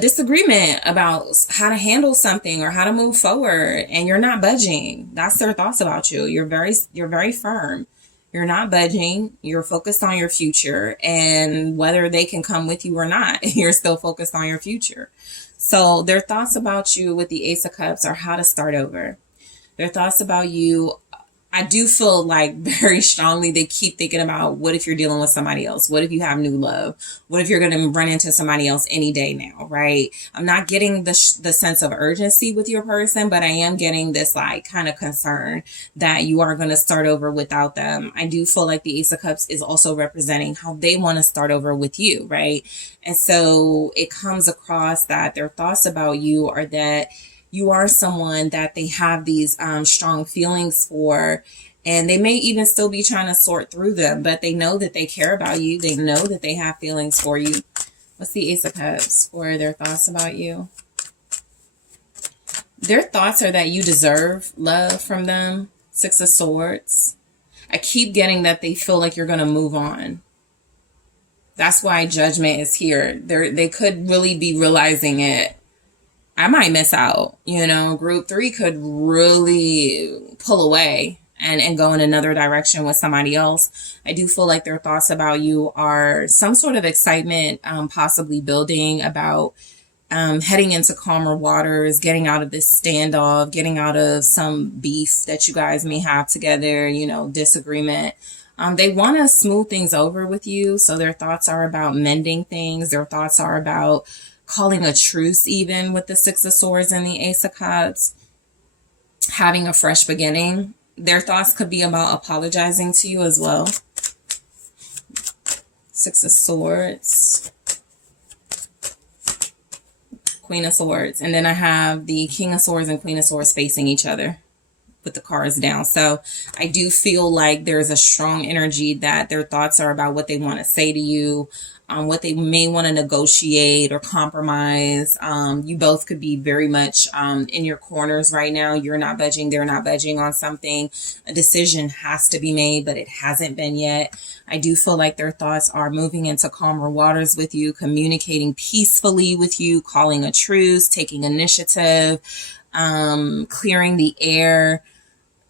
disagreement about how to handle something or how to move forward, and you're not budging. That's their thoughts about you. You're very firm. You're not budging. You're focused on your future, and whether they can come with you or not, you're still focused on your future. So their thoughts about you with the Ace of Cups are how to start over. Their thoughts about you, I do feel like very strongly they keep thinking about, what if you're dealing with somebody else? What if you have new love? What if you're going to run into somebody else any day now, right? I'm not getting the sense of urgency with your person, but I am getting this like kind of concern that you are going to start over without them. I do feel like the Ace of Cups is also representing how they want to start over with you, right? And so it comes across that their thoughts about you are that you are someone that they have these strong feelings for, and they may even still be trying to sort through them, but they know that they care about you. They know that they have feelings for you. What's the Ace of Cups for their thoughts about you? Their thoughts are that you deserve love from them. 6 of Swords. I keep getting that they feel like you're going to move on. That's why Judgment is here. They could really be realizing it. I might miss out, you know. Group 3 could really pull away and go in another direction with somebody else. I do feel like their thoughts about you are some sort of excitement, possibly building about heading into calmer waters, getting out of this standoff, getting out of some beef that you guys may have together, you know, disagreement. They want to smooth things over with you. So their thoughts are about mending things. Their thoughts are about calling a truce, even with the 6 of Swords and the Ace of Cups, having a fresh beginning. Their thoughts could be about apologizing to you as well. 6 of Swords, Queen of Swords, and then I have the King of Swords and Queen of Swords facing each other with the cards down. So I do feel like there's a strong energy that their thoughts are about what they want to say to you, what they may want to negotiate or compromise. You both could be very much in your corners right now. You're not budging. They're not budging on something. A decision has to be made, but it hasn't been yet. I do feel like their thoughts are moving into calmer waters with you, communicating peacefully with you, calling a truce, taking initiative, clearing the air,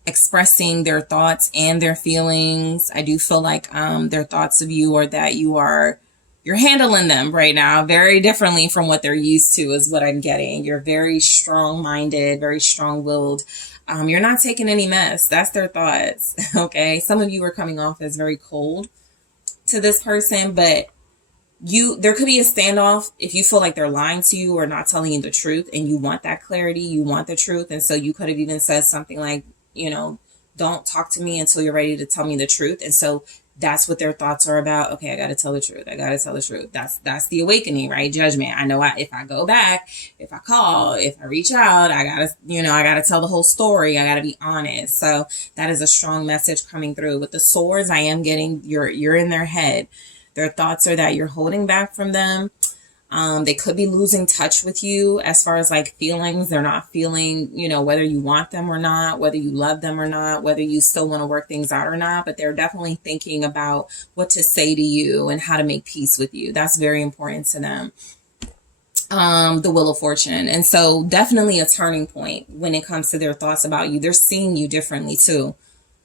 expressing their thoughts and their feelings. I do feel like their thoughts of you are that you're handling them right now very differently from what they're used to, is what I'm getting. You're very strong-minded, very strong-willed. You're not taking any mess. That's their thoughts, okay? Some of you are coming off as very cold to this person, but there could be a standoff if you feel like they're lying to you or not telling you the truth, and you want that clarity, you want the truth. And so you could have even said something like, you know, don't talk to me until you're ready to tell me the truth. And so that's what their thoughts are about. Okay, I got to tell the truth. I got to tell the truth. That's the awakening, right? Judgment. I know if I go back, if I call, if I reach out, I got to tell the whole story. I got to be honest. So that is a strong message coming through. With the Swords, I am getting you're in their head. Their thoughts are that you're holding back from them. They could be losing touch with you as far as like feelings. They're not feeling, you know, whether you want them or not, whether you love them or not, whether you still want to work things out or not, but they're definitely thinking about what to say to you and how to make peace with you. That's very important to them. The Wheel of Fortune. And so definitely a turning point when it comes to their thoughts about you. They're seeing you differently too.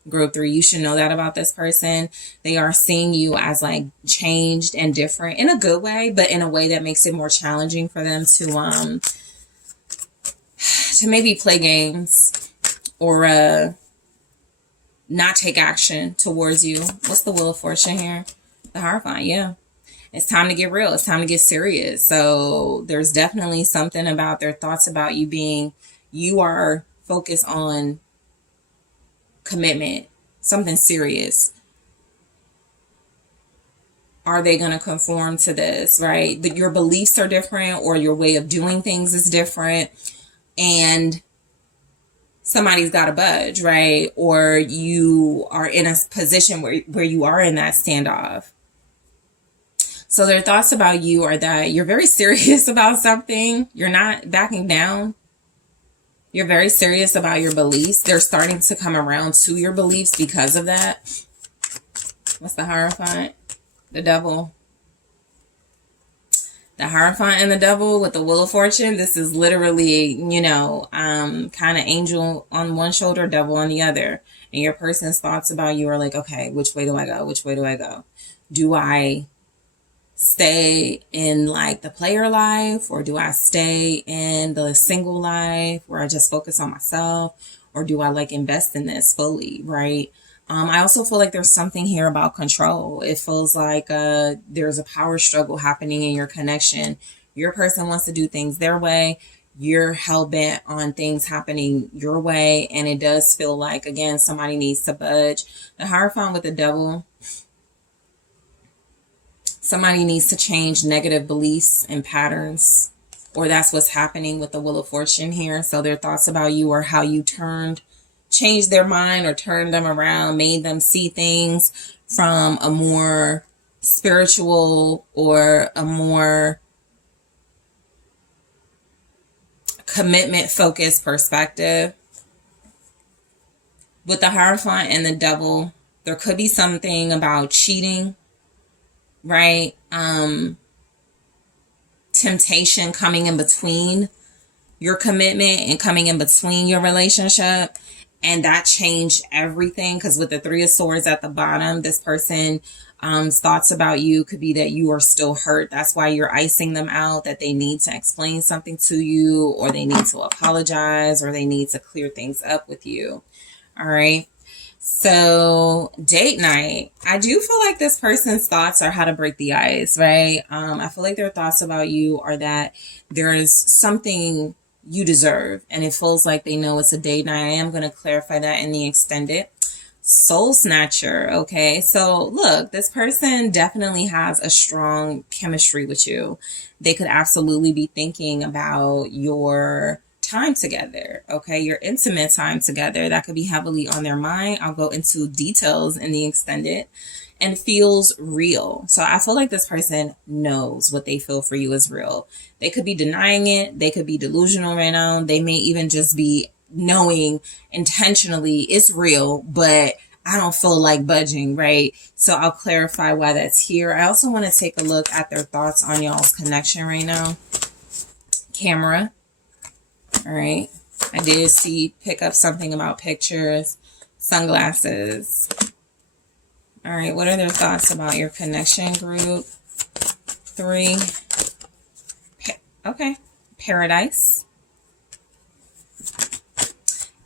Group 3, you should know that about this person. They are seeing you as like changed and different in a good way, but in a way that makes it more challenging for them to maybe play games or not take action towards you. What's the Wheel of Fortune here? The Hierophant. Yeah, it's time to get real. It's time to get serious. So there's definitely something about their thoughts about you being, you are focused on commitment, something serious. Are they going to conform to this, right? That your beliefs are different or your way of doing things is different. And somebody's got to budge, right? Or you are in a position where you are in that standoff. So their thoughts about you are that you're very serious about something. You're not backing down. You're very serious about your beliefs. They're starting to come around to your beliefs because of that. What's the Hierophant? The Devil. The Hierophant and the Devil with the Wheel of Fortune. This is literally, you know, kind of angel on one shoulder, devil on the other. And your person's thoughts about you are like, okay, which way do I go? Which way do I go? Do I stay in like the player life, or do I stay in the single life where I just focus on myself, or do I like invest in this fully, right? I also feel like there's something here about control. It feels like there's a power struggle happening in your connection. Your person wants to do things their way. You're hell-bent on things happening your way. And it does feel like, again, somebody needs to budge. The Hierophant with the Devil. Somebody needs to change negative beliefs and patterns, or that's what's happening with the Wheel of Fortune here. So their thoughts about you are how you changed their mind or turned them around, made them see things from a more spiritual or a more commitment focused perspective. With the Hierophant and the Devil, there could be something about cheating, right? Temptation coming in between your commitment and coming in between your relationship. And that changed everything, because with the Three of Swords at the bottom, this person thoughts about you could be that you are still hurt. That's why you're icing them out, that they need to explain something to you, or they need to apologize, or they need to clear things up with you. All right. So date night, I do feel like this person's thoughts are how to break the ice, right? I feel like their thoughts about you are that there is something you deserve, and it feels like they know it's a date night. I am going to clarify that in the extended. Soul Snatcher. Okay, so look, this person definitely has a strong chemistry with you. They could absolutely be thinking about your time together, okay, your intimate time together. That could be heavily on their mind. I'll go into details in the extended. And feels real. So I feel like this person knows what they feel for you is real. They could be denying it. They could be delusional right now. They may even just be knowing intentionally it's real, but I don't feel like budging, right? So I'll clarify why that's here. I also want to take a look at their thoughts on y'all's connection right now. Camera. All right. I did pick up something about pictures, sunglasses. All right, what are their thoughts about your connection, group? 3. Okay, Paradise.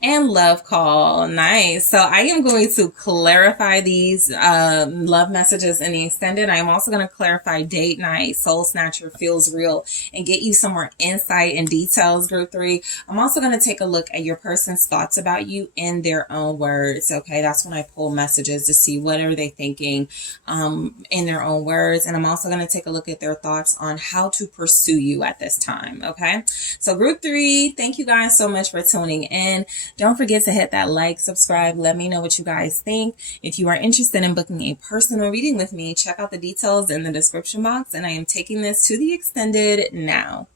And love call. Nice. So I am going to clarify these love messages in the extended. I am also going to clarify date night, soul snatcher, feels real, and get you some more insight and details, group 3. I'm also going to take a look at your person's thoughts about you in their own words. Okay, that's when I pull messages to see what are they thinking in their own words. And I'm also going to take a look at their thoughts on how to pursue you at this time. Okay, so group 3, thank you guys so much for tuning in. Don't forget to hit that like, subscribe. Let me know what you guys think. If you are interested in booking a personal reading with me, check out the details in the description box. And I am taking this to the extended now.